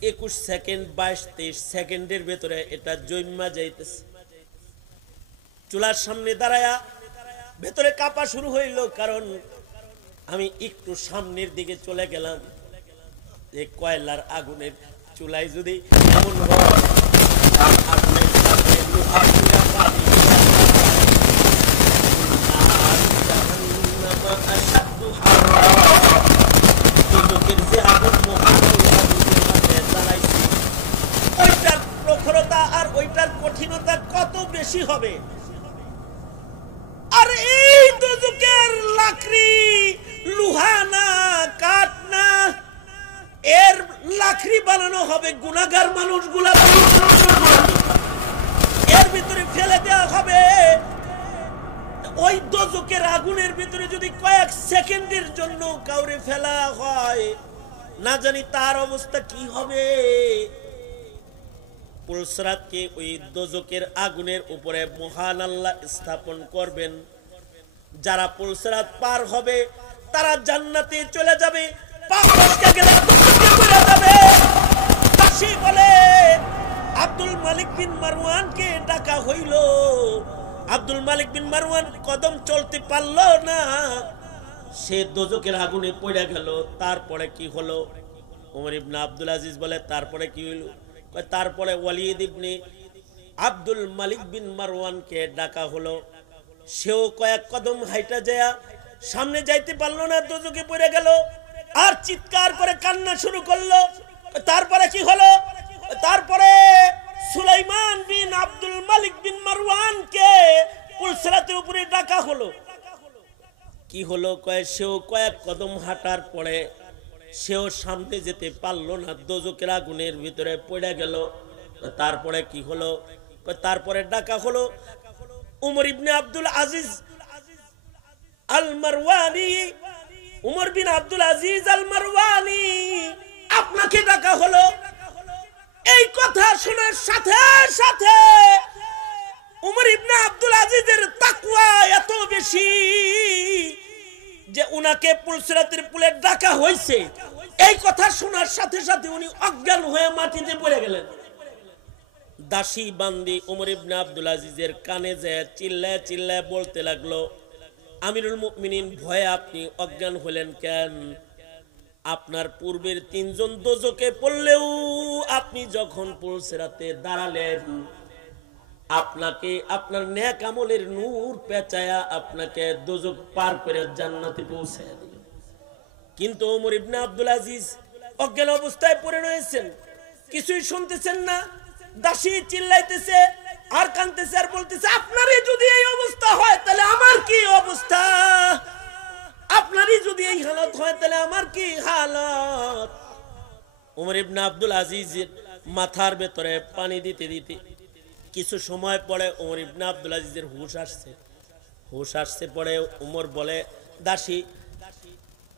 21 সেকেন্ড 22-23 সেকেন্ডের ভেতরে এটা জৈমা যাইতেছে। চুলার সামনে দাঁড়ায়া ভেতরে কাঁপা শুরু হইল, কারণ আমি একটু সামনের দিকে চলে গেলাম। যে কয়লার আগুনের চুলায় যদি এমন হয়, আগুনের সামনে লোহা পুরা পানি যে আগুন জ্বালাইছে, ওইটার প্রখরতা আর ওইটার কঠিনতা কত বেশি হবে। আর এই দোজখের লাকড়ি লোহা না, কাঠ না, এর লাকড়ি বানানো হবে গুনাহগার মানুষগুলা, এর ভিতরে ফেলে দেওয়া হবে। ওই দোজখের আগুনের ভিতরে যদি কয়েক সেকেন্ডের জন্য কাউরে ফেলা হয়, না জানি তার অবস্থা কি হবে। পুলসিরাতকে ওই দোজখের আগুনের উপরে মহান আল্লাহ স্থাপন করবেন। যারা পুলসিরাত পার হবে তারা জান্নাতে চলে যাবে, বলে আব্দুল মালিক বিন মারওয়ানকে ডাকা হইল। আব্দুল মালিক বিন মারওয়ান কদম চলতে পারল না, সে দোজখের আগুনে পড়ে গেল। তারপরে কি হলো? ওমর ইবনে আব্দুল আজিজ বলে তারপরে কি হইল? তারপরে ওয়ালিদ ইবনে আব্দুল মালিক বিন মারওয়ানকে ডাকা হলো। সেও কয়েক কদম হাইটা যায় সামনে যাইতে পারলো না, দোজখে পড়ে গেল আর চিৎকার করে কান্না শুরু করলো। তারপরে কি হলো? তারপরে সুলাইমান বিন আব্দুল মালিক বিন মারওয়ানকে পুলসিরাতের উপরে ডাকা হলো। কি হলো? সেও কয়েক কদম হাঁটার পরে সেও সামনে যেতে পারলো না, দোজখের আগুনের ভিতরে পড়ে গেল। তারপরে কি হলো? তারপরে ডাকা হলো উমর ইবনে আব্দুল আজিজ আল মারওয়ানি, উমর বিন আব্দুল আজিজ আল মারওয়ানি, আপনাকে ডাকা হলো। এই কথা শোনার সাথে সাথে উমর ইবনে আব্দুল আজিজের তাকওয়া এত বেশি যে উনাকে পুলসিরাতের পুলে ডাকা হয়েছে, এই কথা শোনার সাথে সাথে উনি অজ্ঞান হয়ে মাটিতে পড়ে গেলেন। দাসী বান্দি উমর ইবনে আব্দুল আজিজের কানে যায় চিল্লায় চিল্লায় বলতে লাগলো, আমিরুল মুমিনিন, ভয়ে আপনি অজ্ঞান হলেন কেন? আপনার পূর্বের 3 জন দোজকে পড়লেও আপনি যখন পুলসিরাতে দাঁড়ালেন, আপনাকে আপনার নেক আমলের নূর পেঁচায়া আপনাকে দোজক পার করে জান্নাতে পৌঁছায়া দিল। কিন্তু ওমর ইবনে আব্দুল আজিজ অজ্ঞান অবস্থায় পড়ে রয়েছেন, কিছুই শুনতেছেন না। দাসী চিল্লাইতেছে আর কাঁদতেছে আর বলতেছে, আপনারই যদি এই অবস্থা হয় তাহলে আমার কি অবস্থা, আপনারই যদি এই হালত হয় তাহলে আমার কি হালত। ওমর ইবনে আব্দুল আজিজের মাথার ভেতরে পানি দিতে দিতে কিছু সময় পরে ওমর ইবনে আব্দুল আজিজের হুশ আসছে পরে ওমর বলে, দাসী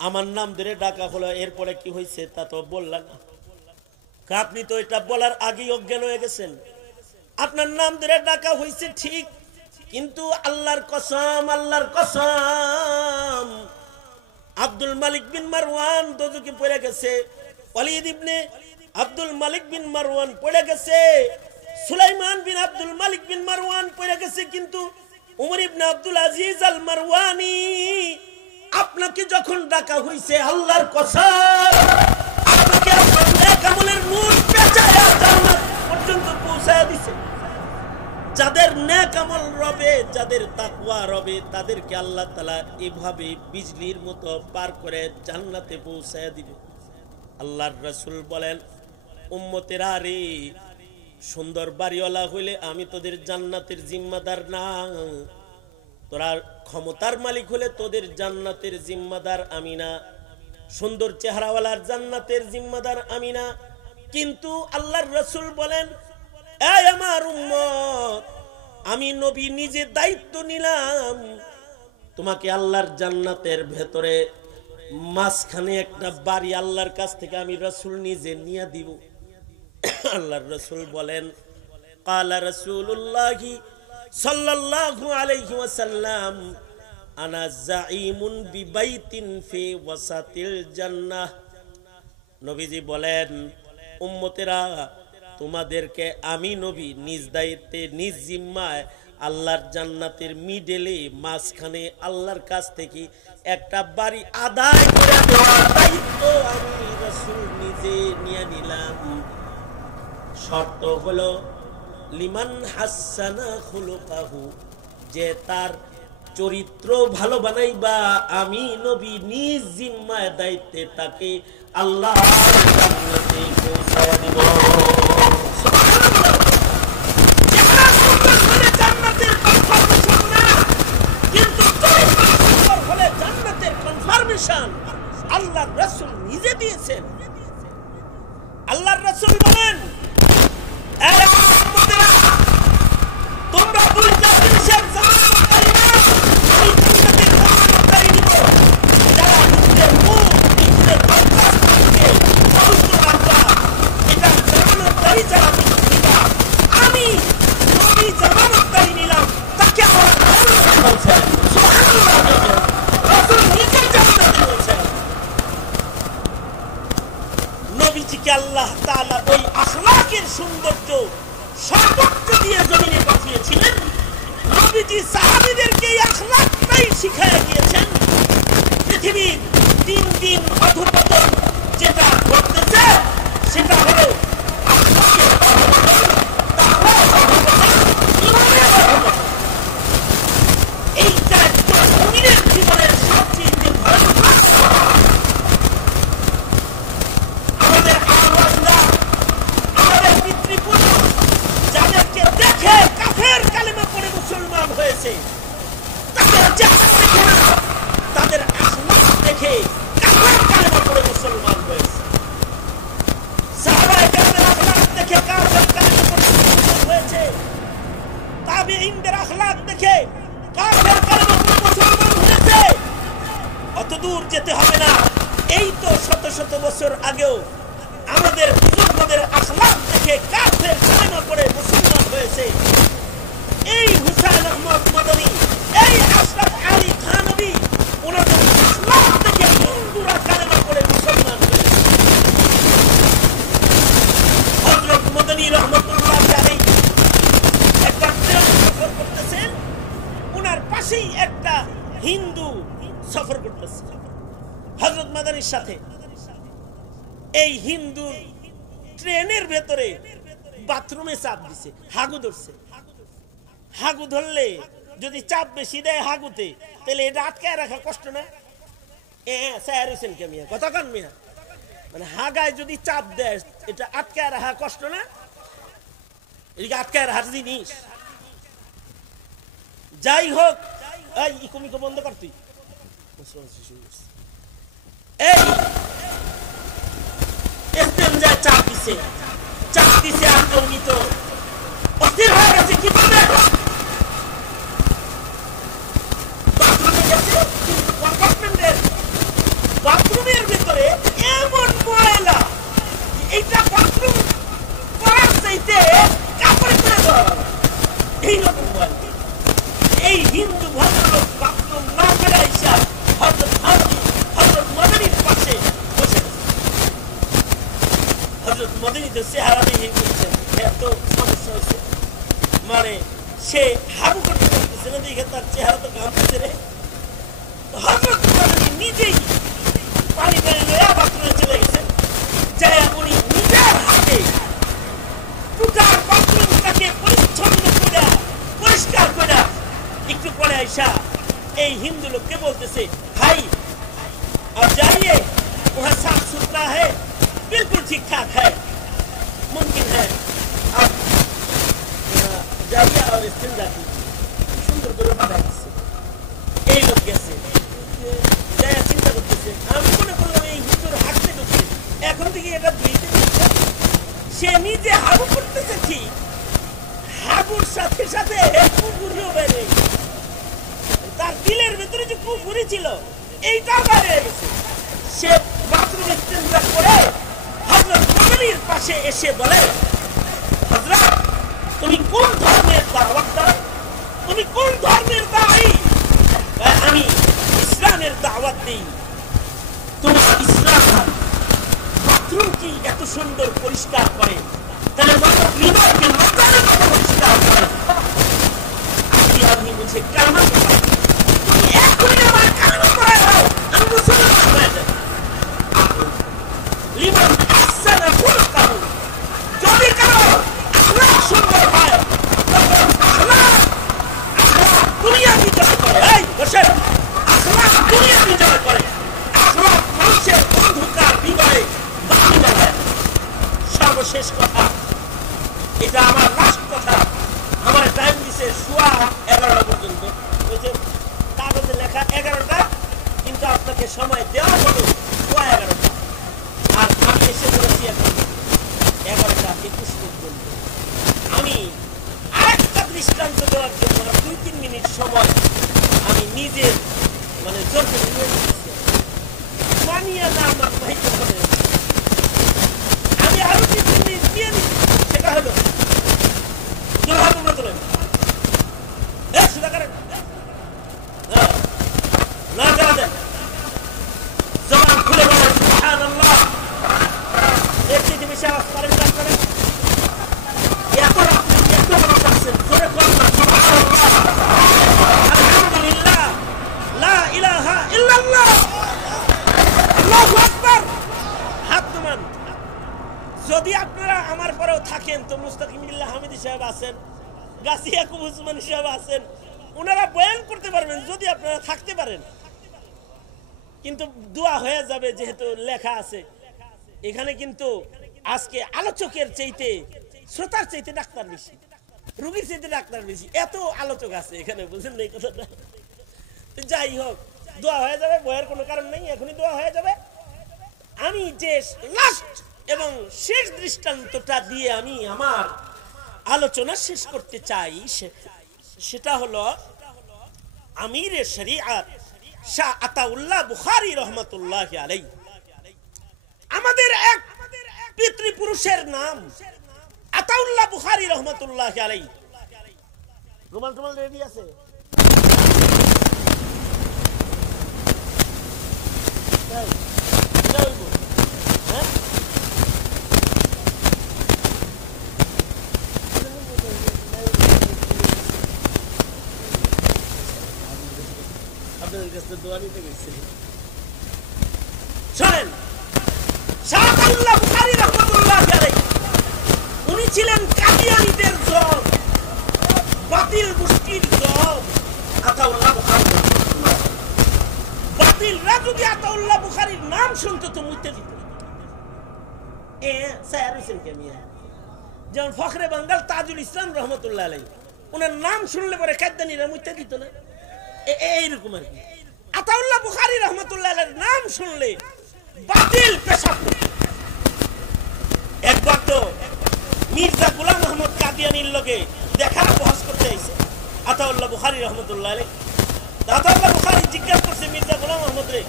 আমার নাম ধরে ডাকা হলো, এরপরে কি হয়েছে তা তো বললেন না। আপনি তো এটা বলার আগেই অজ্ঞান হয়ে গেছেন। আপনার নাম ধরে ডাকা হয়েছে ঠিক, কিন্তু আল্লাহর কসম আব্দুল মালিক বিন মারওয়ান দোজখে পড়ে গেছে, ওয়ালিদ ইবনে আব্দুল মালিক বিন মারওয়ান পড়ে গেছে, সুলাইমান বিন আব্দুল মালিক বিন মারওয়ান পড়ে গেছে, কিন্তু ওমর ইবনে আব্দুল আজিজ আল মারওয়ানি আপনাকে যখন ডাকা হইছে, আল্লাহর কসম আপনাকে নেক আমলের নূর পেঁচায়া জান্নাত পর্যন্ত পৌঁছায়া দিয়েছে। যাদের নেক আমল রবে, যাদের তাকওয়া রবে, তাদেরকে আল্লাহ তাআলা এভাবে বিজলির মতো পার করে জান্নাতে পৌঁছায়া দিবে। আল্লাহর রাসূল বলেন, উম্মতেরা রে, সুন্দর বাড়িওয়ালা হইলে আমি তোদের জান্নাতের জিম্মাদার না, তোরা ক্ষমতার মালিক হলে তোদের জান্নাতের জিম্মাদার আমি না, সুন্দর চেহারাওয়ালার জান্নাতের জিম্মাদার আমি না। কিন্তু আল্লাহর রাসূল বলেন, এই আমার উম্মত, আমি নবী নিজে দায়িত্ব নিলাম, তোমাকে আল্লাহর জান্নাতের ভেতরে মাঝখানে একটা বাড়ি আল্লাহর কাছ থেকে আমি রাসূল নিজে নিয়ে দিব। আল্লাহর রাসূল বলেন, ক্বালা রাসূলুল্লাহি সাল্লাল্লাহু আলাইহি ওয়াসাল্লাম, আনা যাঈমুন বিবাইতিন ফি ওয়াসাতিল জান্নাহ। নবীজি বলেন, উম্মতেরা, তোমাদেরকে আমি নবী নিজ দায়িত্বে নিজ জিম্মায় আল্লাহর জান্নাতের মিডলে মাঝখানে আল্লাহর কাছ থেকে একটা বাড়ি আদায় করে দেওয়ার দায়িত্ব আমি রাসূল নিজে নিয়ে নিলাম। শর্ত হলো, লিমান হাসানা খুলুকাহু, যে তার চরিত্র ভালো বানাইবা, আমি নবী নিজ জিম্মায় দায়িত্বে তাকে আল্লাহ জান্নাতে পৌঁছায়া দিব। জান্নাতের কনফার্মেশন না, কিন্তু চরিত্র সুন্দর হলে জান্নাতের কনফার্মেশন আল্লাহর রাসূল নিজে দিয়েছেন। আল্লাহর রাসূল বলেন, তোমরা দুইটা জিনিসের জামানতকারী না, আমি জান্নাতের জামানতকারী দিব। যারা নিজের মুখ, নিজের অভ্যাস থেকে পবিত্র রাখবা, এটা জামানতকারী যারা দিবা, আমি নবী জামানতকারী নিলাম, তাকে আমার জান্নাতে পৌঁছায়। সুবহানাল্লাহ, রাসূল নিজে জান্নাতে পৌঁছায়। নবীজিকে আল্লাহ তাআলা ওই আখলাকের সৌন্দর্য সর্বোচ্চ দিয়ে জমিনে পাঠিয়েছিলেন। নবীজি সাহাবীদেরকে এই আখলাকটাই শিখাইয়া দিয়েছেন। পৃথিবীর 3 দিন অধঃপতন যেটা ঘটতেছে সেটা হলো আখলাকের অধঃপতন, তাকওয়ার অধঃপতন, ঈমানের অধঃপতন। এইটা একজন মুমিনের জীবনের সবচেয়ে ভয়ঙ্কর। আমাদের আওয়াজরা, আমাদের পিতৃপুরুষ যাদেরকে দেখে কাফের কালেমা পড়ে মুসলমান হয়েছে, তাদের চেহারা দেখে না, তাদের আখলাক দেখে কাফের কালেমা পড়ে মুসলমান হয়েছে। সাহাবায়ে কেরামের আখলাক দেখে কাফের কালেমা পড়ে মুসলমান হয়েছে, তাবেঈনদের আখলাক দেখে কাফের কালেমা পড়ে মুসলমান হয়েছে। অত দূর যেতে হবে না, এই তো শত শত বছর আগেও আমাদের বুজুর্গদের আখলাক দেখে কাফের কালেমা পড়ে মুসলমান হয়েছে। এই হুসাইন আহমদ মাদানী, এই আশরাফ আলী থানভী, ওনাদের আখলাক দেখে হিন্দুরা কালেমা পড়ে মুসলমান হয়েছে। হযরত মাদানী রহমাতুল্লাহ আলাইহি একটা ট্রেন সফর করতেছেন, ওনার পাশেই একটা হিন্দু সফর করতেছে হযরত মাদানির সাথে। এই হিন্দু ট্রেনের ভেতরে বাথরুমে চাপ দিছে, হাগু ধরছে। হাগু ধরলে যদি চাপ বেশি দেয় হাগুতে, তাহলে এটা আটকায় রাখা কষ্ট না? কথা কন মিয়া, মানে হাগায় যদি চাপ দেয় এটা আটকায় রাখা কষ্ট না? এদিকে আটকায় রাখার জিনিস। যাই হোক, এই ইকোমিকো বন্ধ কর তুই। এই ইস্তেঞ্জায় চাপ দিছে, চাপ দিছে আতঙ্কিত, অস্থির হয়ে গেছে। কি করবে? বাথরুমে গেছে, কিন্তু কম্পার্টমেন্টের বাথরুমের ভিতরে এমন ময়লা, এইটা বাথরুম করার চাইতে কাপড়ে করে দেওয়া এইরকম ময়লা। এই হিন্দু ভদ্রলোক বাথরুম না করে আইসা হযরত মাদানির পাশে বসে গেছে। হযরত মাদানি তো চেহারা দেখে বলছেন এত সমস্যা হয়েছে, মানে সে হাগু করতে পারতেছে না, দেখে তার চেহারা তো ঘামতেছে রে। হযরত মাদানি নিজেই পানি লইয়া বাথরুমে চলে গেছেন। যাই উনি নিজের হাতে পুরা বাথরুমটাকে পরিচ্ছন্ন করে পরিষ্কার করে একটু পরে আইসা এই হিন্দু লোককে বলতেছে, ভাই आप जाइए, वहाँ साफ सुथरा है, बिल्कुल ठीक ठाक है, मुमकिन है आप जाइए और इस्तेंजा कीजिए। সুন্দর করে বাধা দিচ্ছে। এই লোক গেছে, যাইয়া চিন্তা করতেছে, আমি মনে করলাম এই হিন্দুর হাঁটতে ঢুকছে, এখন থেকে এটা ধুইতে দিচ্ছে। সে নিজে হাগু করতেছে ঠিক, হাগুর সাথে সাথে কুকুরিও বেড়ে, তার দিলের ভিতরে যে কুকুরি ছিল এইটাও বাইরে গেছে। সে বাথরুমে ইস্তেঞ্জা করে হযরত মাদানির পাশে এসে বলে, হযরত তুমি কোন ধর্মের দাওয়াত দাও? তুমি কোন ধর্মের দায়ী? আমি ইসলামের দাওয়াত দিই। তুমি ইসলাম বাথরুম কি এত সুন্দর পরিষ্কার করে, তাহলে হৃদয়কে মাথার মতো পরিষ্কার করে। আপনি মুঝে কালমা পড়াও, তুমি এখনই আমার কালমা পড়াও, আমি মুসলমান হয়ে যাব। লিমান আহসানা খুলকাহু, যদি কারো আখলাক সুন্দর হয় তখন আখলাক দুনিয়া বিজয় করে। এই বসে, আখলাক দুনিয়া বিজয় করে, আখলাক মানুষের অন্ধকার বিজয়ে বাকি দেয়। সর্বশেষ কথা, এটা আমার লাস্ট কথা। আমার টাইম দিছে 11:15 পর্যন্ত, কাগজে লেখা 11টা, কিন্তু আপনাকে সময় দেওয়া হলো 11:15, আর আমি এসে বলেছি এখন 11:21 পর্যন্ত। আমি আরেকটা দৃষ্টান্ত দেওয়ার জন্য 2-3 মিনিট সময় আমি নিজের মানে জোরকে নিয়ে নিচ্ছি, মানিয়ে না আমার ভাইকে হবে। আমি আরো 2-3 মিনিট দিয়ে নিচ্ছি, সেটা হলো দুর্ভাগ্য তোলেন সেটা করেন না, যারা দেন জবান খুলে বলেন সুবহানাল্লাহ। এর থেকে বেশি আওয়াজ করেন না, করেন এত বড় পাচ্ছেন, জোরে করেন না সুবহানাল্লাহ, আলহামদুলিল্লাহ, লা ইলাহা ইল্লাল্লাহ, আল্লাহু আকবার। হাত তুমান। যদি আপনারা আমার পরেও থাকেন তো মুস্তাকিম বিল্লাহ হামিদি সাহেব আছেন, গাছি ইয়াকুব উসমানী সাহেব আছেন, ওনারা বয়ান করতে পারবেন যদি আপনারা থাকতে পারেন। কিন্তু দোয়া হয়ে যাবে, যেহেতু লেখা আছে এখানে। কিন্তু আজকে আলোচকের চাইতে শ্রোতার চাইতে ডাক্তার বেশি, রোগীর চাইতে ডাক্তার বেশি, এত আলোচক আছে এখানে, বুঝলেন না এই কথাটা? যাই হোক, দোয়া হয়ে যাবে, বয়ার কোনো কারণ নেই, এখনই দোয়া হয়ে যাবে। আমি যে লাস্ট এবং শেষ দৃষ্টান্তটা দিয়ে আমি আমার আলোচনা শেষ করতে চাই, সেটা হলো আমিরে শরিয়াত শাহ আতাউল্লাহ বুখারী রহমাতুল্লাহি আলাইহি। আমাদের এক পিতৃপুরুষের নাম আতাউল্লাহ বুখারী রহমাতুল্লাহি আলাইহি। রুমাল টুমাল রেডি আছে? আপনাদেরকে কাছে দোয়া নিতে গেছিলেন। শোনেন, শাহআল্লাহ বুখারী রাহমাতুল্লাহ আলাইহি উনি ছিলেন কাদিয়ানীদের জম, বাতিল গোষ্ঠীর জম। আতাউল্লাহ বুখারী বাতিলরা যদি আতাউল্লাহ বুখারীর নাম শুনতো তো মুইতে দিত। স্যার হোসেন কেমিয়া যেমন ফখরে বাঙ্গাল তাজুল ইসলাম রহমতুল্লাহ আলাইহি ওনার নাম শুনলে পরে কাদ্দানীরা মুইতে দিত না, এইরকম আর কি। আতাউল্লাহ বুখারী রহমতুল্লাহ আলাইহির নাম শুনলে বাতিল পেশাব করত। একবার তো মির্জা গোলাম আহমদ কাদিয়ানীর লগে দেখা বহস করতে আইছে আতাউল্লাহ বুখারী রহমতুল্লাহ আলাইহি। আতাউল্লাহ বুখারী জিজ্ঞাসা করছে মির্জা গোলাম আহমদ রে,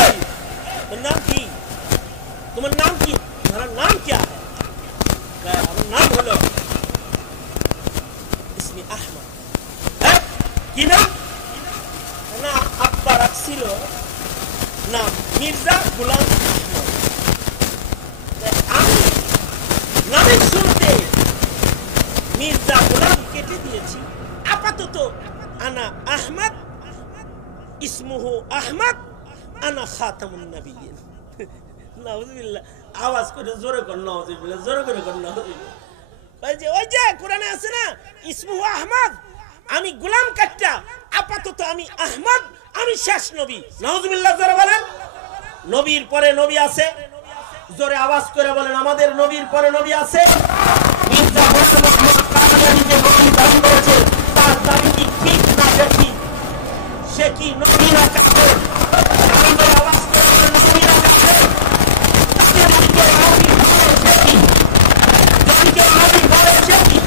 এই তোর নাম কি? তোমার নাম কি? তোমার নাম क्या है? আমার নাম হলো ইসমি আহমদ। কি নাম? না আব্বা রাখছিল নাম মির্জা গোলাম আহমদ। আমি নামে শুনতে মির্জা গোলাম কেটে দিয়েছি, আপাতত আনা আহমদ ইসমুহু আহমদ আনা খাতামুন নবিয়্যিন। নাউযুবিল্লাহ, আওয়াজ করে জোরে কর নাউযুবিল্লাহ, জোরে করে কর নাউযুবিল্লাহ। ওই যে কোরআনে আছে না ইসমুহু আহমদ, আমি গোলাম কাটটা আপাতত আমি আহমদ, আমি শেষ নবী। নাউযুবিল্লাহ, জোরে বলেন। নবীর পরে নবী আছে, জোরে আওয়াজ করে বলেন আমাদের নবীর পরে নবী আছে। মির্জা গোলাম আহমদ কাদিয়ানী যে নবী দাবি করেছে তার দাবি কি ঠিক না বেঠিক? সে কি নবী না কাফের? আওয়াজ করে বলেন নবী না কাফের? তাকে নবীকে নবী বলে সে কি? নবীকে নবী বলে সে কি?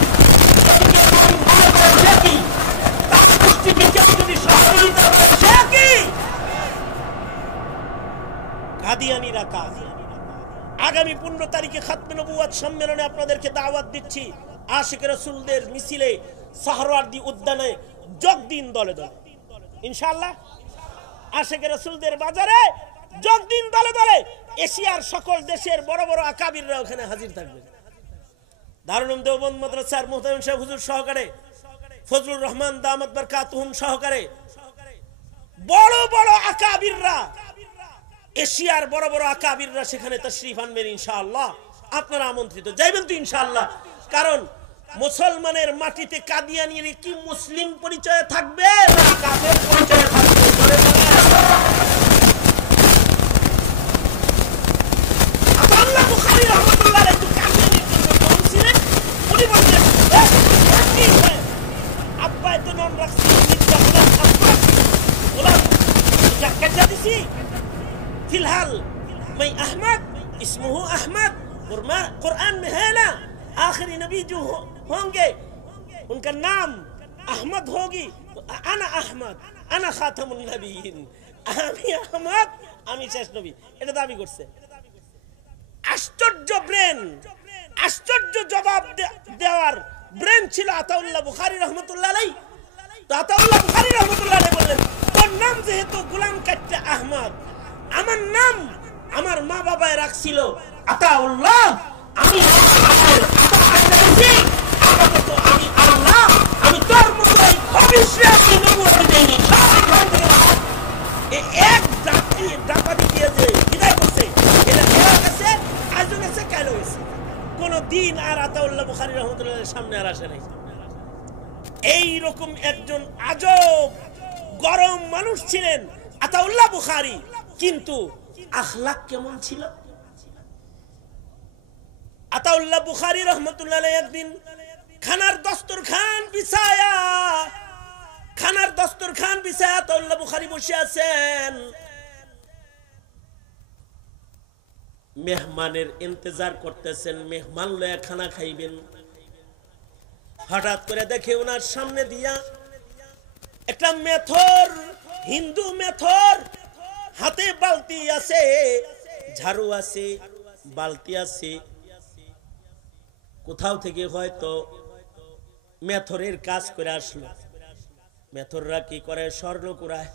নবীকে নবী বলে সে কি? তার গোষ্ঠীকে কেউ যদি সহযোগিতা করে সে কি? কাদিয়ানীরা কাজ। আগামী 15 তারিখে খাতমে নবুয়ত সম্মেলনে আপনাদেরকে দাওয়াত দিচ্ছি। আশিক রাসূলদের মিছিলে সাহরাওয়ার্দী উদ্যানে যোগ দিন দলে দলে, ইনশাআল্লাহ। আশিক রাসূলদের বাজারে যোগ দিন দলে দলে। এশিয়ার সকল দেশের বড় বড় আকাবিররা ওখানে হাজির থাকবে। দারুল উলুম দেওবন্দ মাদ্রাসার মুহতামিম সাহেব হুজুর সহকারে, ফজলুর রহমান দামাত বারকাতুহুম সহকারে বড় বড় আকাবিররা, এশিয়ার বড় বড় আকাবিররা সেখানে তাশরীফ আনবেন ইনশাআল্লাহ। আপনারা আমন্ত্রিত, যাইবেন তো ইনশাআল্লাহ। কারণ মুসলমানের মাটিতে কাদিয়ানীর কি মুসলিম পরিচয় থাকবে না কাফের পরিচয় থাকবে? আতাউল্লাহ বুখারী রাহমাতুল্লাহ আলাইহি তো কাদিয়ানীর জন্য নাম ছিলেন। উনি বললেন আব্বা তো নাম রাখছি মির্জা গোলাম আহমদ, গোলাম क्या दिसी फिलहाल मैं अहमद इसमुहु अहमद, कुरान में है ना आखिरी नबी जो होंगे उनका नाम अहमद होगी, तो अना अहमद अना खातमुन नबिय्यिन, আমি আহমদ আমি শেষ নবী, এটা দাবি করছে। আশ্চর্য ব্রেন, আশ্চর্য জবাব দেওয়ার ব্রেন ছিল আতাউল্লাহ বুখারী রাহমাতুল্লাহ আলাইহি। তো আতাউল্লাহ বুখারী রাহমাতুল্লাহ আলাইহি বললেন তোর নাম যেহেতু গোলাম কাটটা আহমদ, আমার নাম আমার মা বাবায় রাখছিল আতাউল্লাহ, আমি আমি আল্লাহ, আমি তোর মতোই ভবিষ্যৎ নবুয়ত দেইনি। এক ডাকাতি দিয়ে যে বিদায় করছে, এটা এর কাছে আজও কাছে কেন হয়েছে? কোনো দিন আর আতাউল্লাহ বুখারী রাহমাতুল্লাহর সামনে আর আসে নাই। এইরকম একজন আজব গরম মানুষ ছিলেন আতাউল্লাহ বুখারী, কিন্তু আখলাক কেমন ছিল? আতাউল্লাহ বুখারী রাহমাতুল্লাহ আলাইহি একদিন খানার দস্তরখান বিছায়া আতাউল্লাহ বুখারী বসে আছেন, মেহমানের ইন্তজার করতেছেন, মেহমান লয়া খানা খাইবেন। হঠাৎ করে দেখে ওনার সামনে দিয়া একটা মেথর, হিন্দু মেথর, হাতে বালতি আছে, ঝাড়ু আছে, বালতি আছে। কোথাও থেকে হয়তো মেথরের কাজ করে আসলো। মেথররা কি করে? স্বর্ণ কুড়ায়।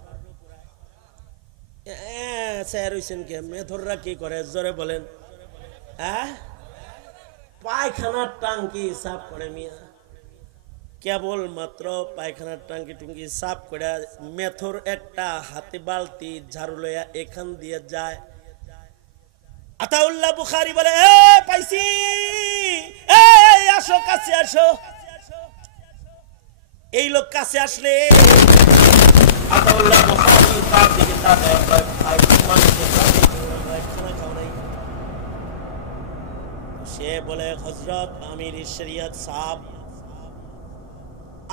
স্যার হইছেন কে? মেথররা কি করে জোরে বলেন? পায়খানার টাঙ্কি সাফ করে মিয়া। কেবল মাত্র পায়খানার টাঙ্কি টুঙ্কি সাফ করে মেথর একটা হাতে বালতি ঝাড়ু লইয়া এখান দিয়ে যায়। আতাউল্লাহ বুখারী বলে, এ পাইছি, এ আসো কাছে আসো। এই লোক কাছে আসলে আতাউল্লাহ বুখারী তার দিকে তাকায়, ভাই খানা খাও নাই? সে বলে, হযরত আমির শরিয়ত সাহেব,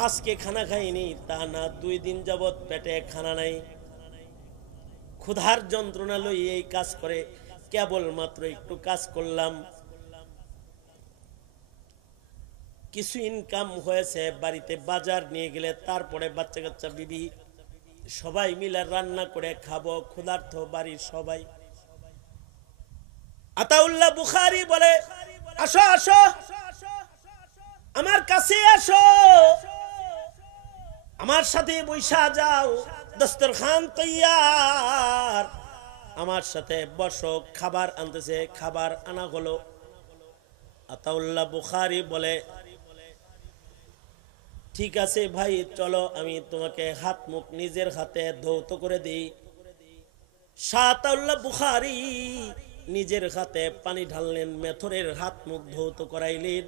আজকে খানা খাইনি তা না, 2 দিন যাবত পেটে খানা নাই, ক্ষুধার যন্ত্রণা লই এই কাজ করে, কেবল মাত্র একটু কাজ করলাম, কিছু ইনকাম হয়েছে, বাড়িতে বাজার নিয়ে গেলে তারপরে বাচ্চা কাচ্চা বিবি সবাই মিলে রান্না করে খাবো, ক্ষুধার্ত বাড়ির সবাই। আতাউল্লাহ বুখারী বলে, আসো আসো আমার কাছে আসো, আমার সাথে বৈশা যাও, দস্তরখান তৈয়ার, আমার সাথে বসো। খাবার আনতেছে, খাবার আনা হলো। আতাউল্লাহ বুখারী বলে, ঠিক আছে ভাই, চলো আমি তোমাকে হাত মুখ নিজের হাতে ধৌত করে দিই। আতাউল্লাহ বুখারী নিজের হাতে পানি ঢাললেন, মেথরের হাত মুখ ধৌত করাইলেন,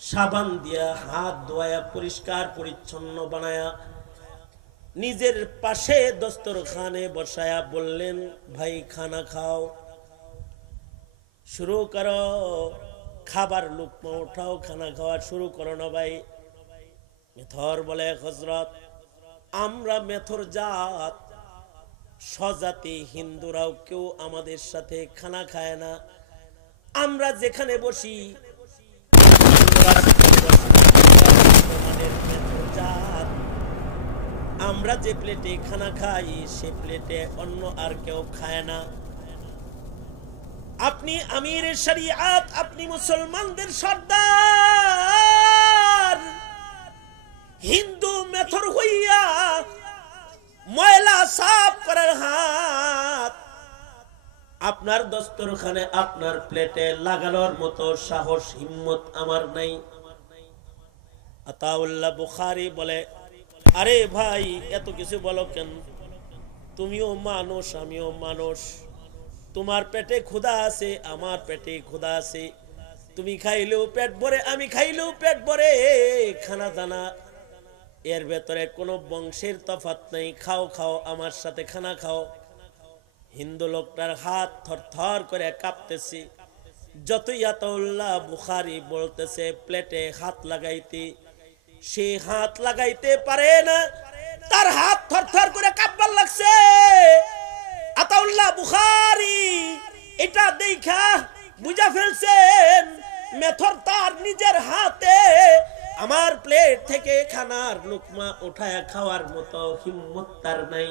সাবান দিয়া হাত ধোয়া পরিষ্কার পরিচ্ছন্ন বানায়া নিজের পাশে দস্তরখানে বসায়া বললেন, ভাই খানা খাও, শুরু করো, খাবার লুকমা উঠাও, খানা খাওয়া শুরু করো না ভাই। মেথর বলে, হযরত আমরা মেথর জাত, স্বজাতি হিন্দুরাও কেউ আমাদের সাথে খানা খায় না, আমরা যেখানে বসি আমরা যে প্লেটে খানা খাই সে প্লেটে অন্য আর কেউ খায় না। আপনি আমির শরিয়াত, আপনি মুসলমানদের সর্দার, হিন্দু মেথর হইয়া ময়লা সাফ করার হাত আপনার দস্তরখানে আপনার প্লেটে লাগানোর মতো সাহস হিম্মত আমার নাই। আতাউল্লাহ বুখারী বলে, আরে ভাই এত কিছু বলো কেন, তুমিও মানুষ আমিও মানুষ, তোমার পেটে ক্ষুধা আছে আমার পেটে ক্ষুধা আছে, তুমি খাইলেও পেট ভরে আমি খাইলেও পেট ভরে, খানা দানা এর ভেতরে কোনো বংশের তফাৎ নেই, খাও খাও আমার সাথে খানা খাও। হিন্দু লোকটার হাত থরথর করে কাঁপতেছে, যতই আতাউল্লাহ বুখারী বলতেছে প্লেটে হাত লাগাইতে, সে হাত লাগাইতে পারে না, তার হাত থরথর করে কাঁপবার লাগছে। আতাউল্লাহ বুখারী এটা দেখা বুঝা ফেলছেন মেথর তার নিজের হাতে আমার প্লেট থেকে খানার লুকমা উঠায় খাওয়ার মতো হিম্মত তার নাই।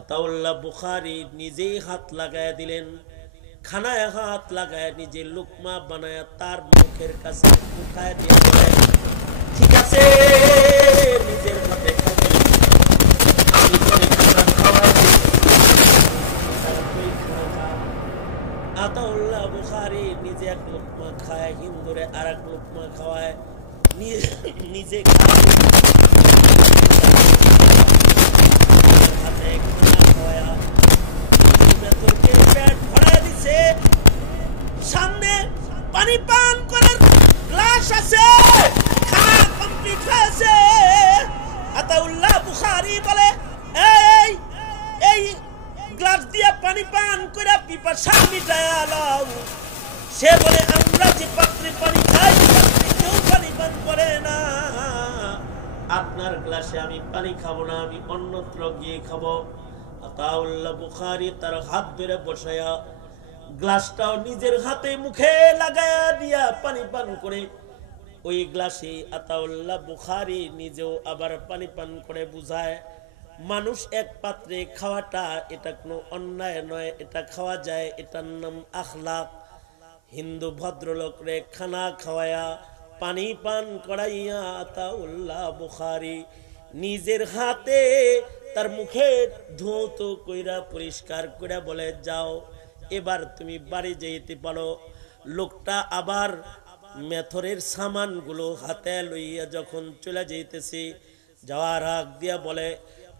আতাউল্লাহ বুখারী নিজেই হাত লাগায় দিলেন, খানায় হাত লাগায় নিজে লুকমা বানায় তার মুখের কাছে উঠায় দিয়ে বলেন, ঠিক আছে নিজের হাতে খাবে, আমি তোরে খানা খাওয়াই। আতাউল্লাহ বুখারী নিজে এক লুকমা খায়, হিন্দুরে আর এক লুকমা খাওয়ায়, নিজে হাতে খানা খাওয়া ভেতরকে পেট ভরায় দিছে, সামনে পানি পান করার গ্লাস আছে, খানা কমপ্লিট হয়েছে। আতাউল্লাহ বুখারী বলে, এই এই গ্লাস দিয়ে পানি পান করে পিপাসা মিটায়া লাও। সে বলে, আমরা যে পাত্রে পানি খাই পাত্রে কেউ পানি পান করে না, আপনার গ্লাসে আমি পানি খাবো না, আমি অন্যত্র গিয়ে খাবো। আতাউল্লাহ বুখারী তার হাত ধরে বসায়া গ্লাসটাও নিজের হাতে মুখে লাগায়া দিয়া পানি পান করে, ওই গ্লাসে আতাউল্লাহ বুখারী নিজেও আবার পানি পান করে বুঝায়, মানুষ এক পাত্রে খাওয়াটা এটা কোনো অন্যায় নয়, এটা খাওয়া যায়, এটার নাম আখলাক। হিন্দু ভদ্রলোক রে খানা খাওয়ায়া পানি পান করাইয়া আতাউল্লাহ বুখারী নিজের হাতে তার মুখে ধৌত কইরা পরিষ্কার করে বলে, যাও এবার তুমি বাড়ি যেতে পারো। লোকটা আবার মেথরের সামানগুলো হাতে লইয়া যখন চলে যাইতেছি, যাওয়ার আগ দিয়া বলে,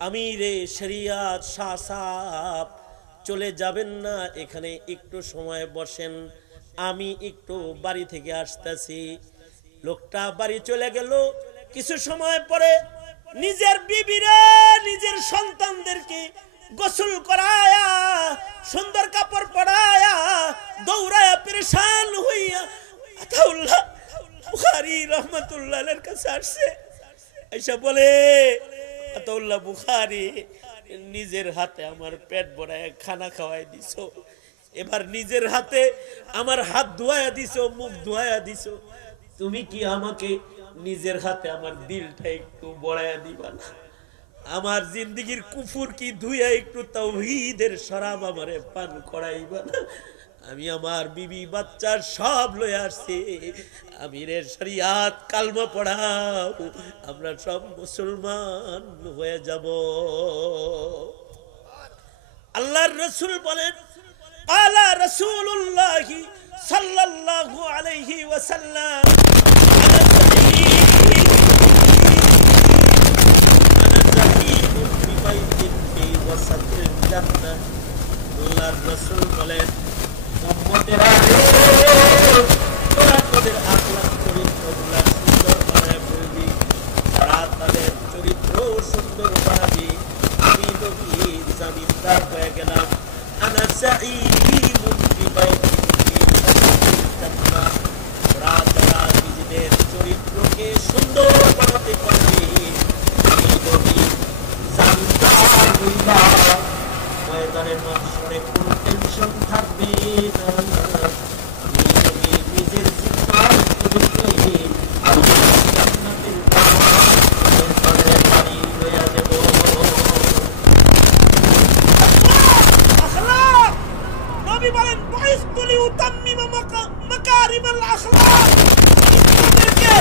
আমিরে শরিয়াত শাহ সাহেব চলে যাবেন না, এখানে একটু সময় বসেন, আমি একটু বাড়ি থেকে আসতেছি। লোকটা বাড়ি চলে গেল। কিছু সময় পরে নিজের বিবিরে, নিজের সন্তানদেরকে গোসল করায়া, সুন্দর কাপড় পরায়া, দৌড়ায়া পেরেশান হইয়া আতাউল্লাহ বুখারী রহমাতুল্লাহর কাছে আসছে। আইসা বলে, আতাউল্লাহ বুখারী, নিজের হাতে আমার পেট ভরায় খানা খাওয়াই দিছো, এবার নিজের হাতে আমার হাত ধোয়া দিছো, মুখ ধোয়া দিছো, তুমি কি আমাকে নিজের হাতে আমার দিলটা একটু বড়াইয়া দিবা না? আমার জিন্দেগির কুফুর কি ধুইয়া একটু তাওহীদের শরাব আমারে পান করাইবা না? আমি আমার বিবি বাচ্চা সব লয়ে আসছি, আমিরের শরিয়াত কালমা পড়াও, আমরা সব মুসলমান হয়ে যাব। আল্লাহর রাসূল বলেন, আলা রাসূলুল্লাহ সাল্লাল্লাহু আলাইহি ওয়াসাল্লাম, আল্লাহর রাসূল বলেন, উম্মতেরা তোরা তোদের আখলাক চরিত্রগুলো সুন্দর বানায় ফেলবি, তারা তাদের চরিত্র সুন্দর বানাবি, আমি নবী জামিনদার হয়ে গেলাম। আনা সাঈদুন বিবাইতিহি ওয়াসাতিল ওরা তারা নিজেদের চরিত্রকে সুন্দর বানাতে পারবে, আমি নবী জামিনদার হইলাম। ময়দানের মাঝখানে কোনো টেনশন থাকবে না, আমি নবী নিজের জিহ্বার চরিত্রে আমি জান্নাতের ময়দানের বাড়ি হইয়া দেব। আখলাক, নবী বলেন, বুইসতু লিউতাম্মিমা মাকারিমাল আখলাক, তোমাদেরকে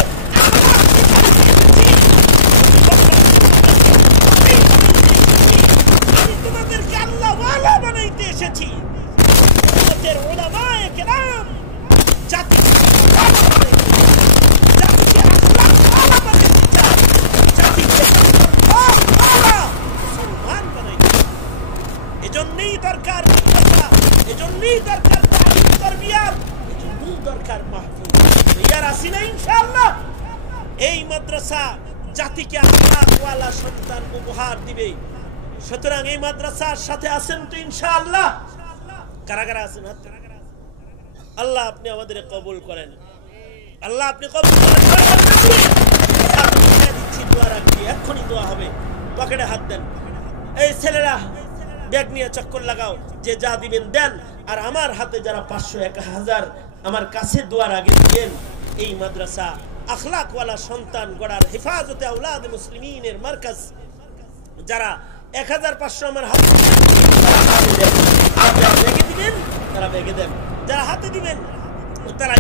তোমাদেরকে আল্লাহ ওয়ালা বানাইতে এসেছি। উম্মতের উলামায়ে কেরাম জাতিকে আখলাক ওয়ালা বানাইতে চায়, জাতিকে ওয়ালা মুসলমান বানাইতে। এজন্যই দরকার মাদ্রাসা, এজন্যই দরকার তালিম তারবিয়াত, এজন্যই দরকার মাহফিল। ইয়ার আসি না ইনশাআল্লাহ। এই মাদ্রাসা জাতিকে আখলাক ওয়ালা সন্তান উপহার দিবে। সুতরাং এই মাদ্রাসার সাথে আছেন তো ইনশাআল্লাহ? কারা কারা আছেন? আল্লাহ আপনি আমাদের কবুল করেন, আল্লাহ আপনি কবুল করেন। দোয়া রাখবি, এক্ষুনি দোয়া হবে, পকেটে হাত দেন। এই ছেলেরা ব্যাগ নিয়ে চক্কর লাগাও, যে যা দিবেন দেন, আর আমার হাতে যারা 500 1000 আমার কাছে দোয়ার আগে দিবেন। এই মাদ্রাসা আখলাকওয়ালা সন্তান গড়ার হেফাজতে আওলাদ মুসলিমিনের মার্কাজ, যারা 1500 আমার হাতে দিবেন তারা ব্যাগে দেন, যারা হাতে দিবেন তারা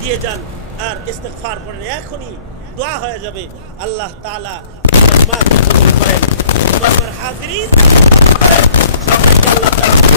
দিয়ে যান, আর ইস্তিগফার করেন, এখনই দোয়া হয়ে যাবে। আল্লাহ তাআলা কবুল করেন। হাজিরিন,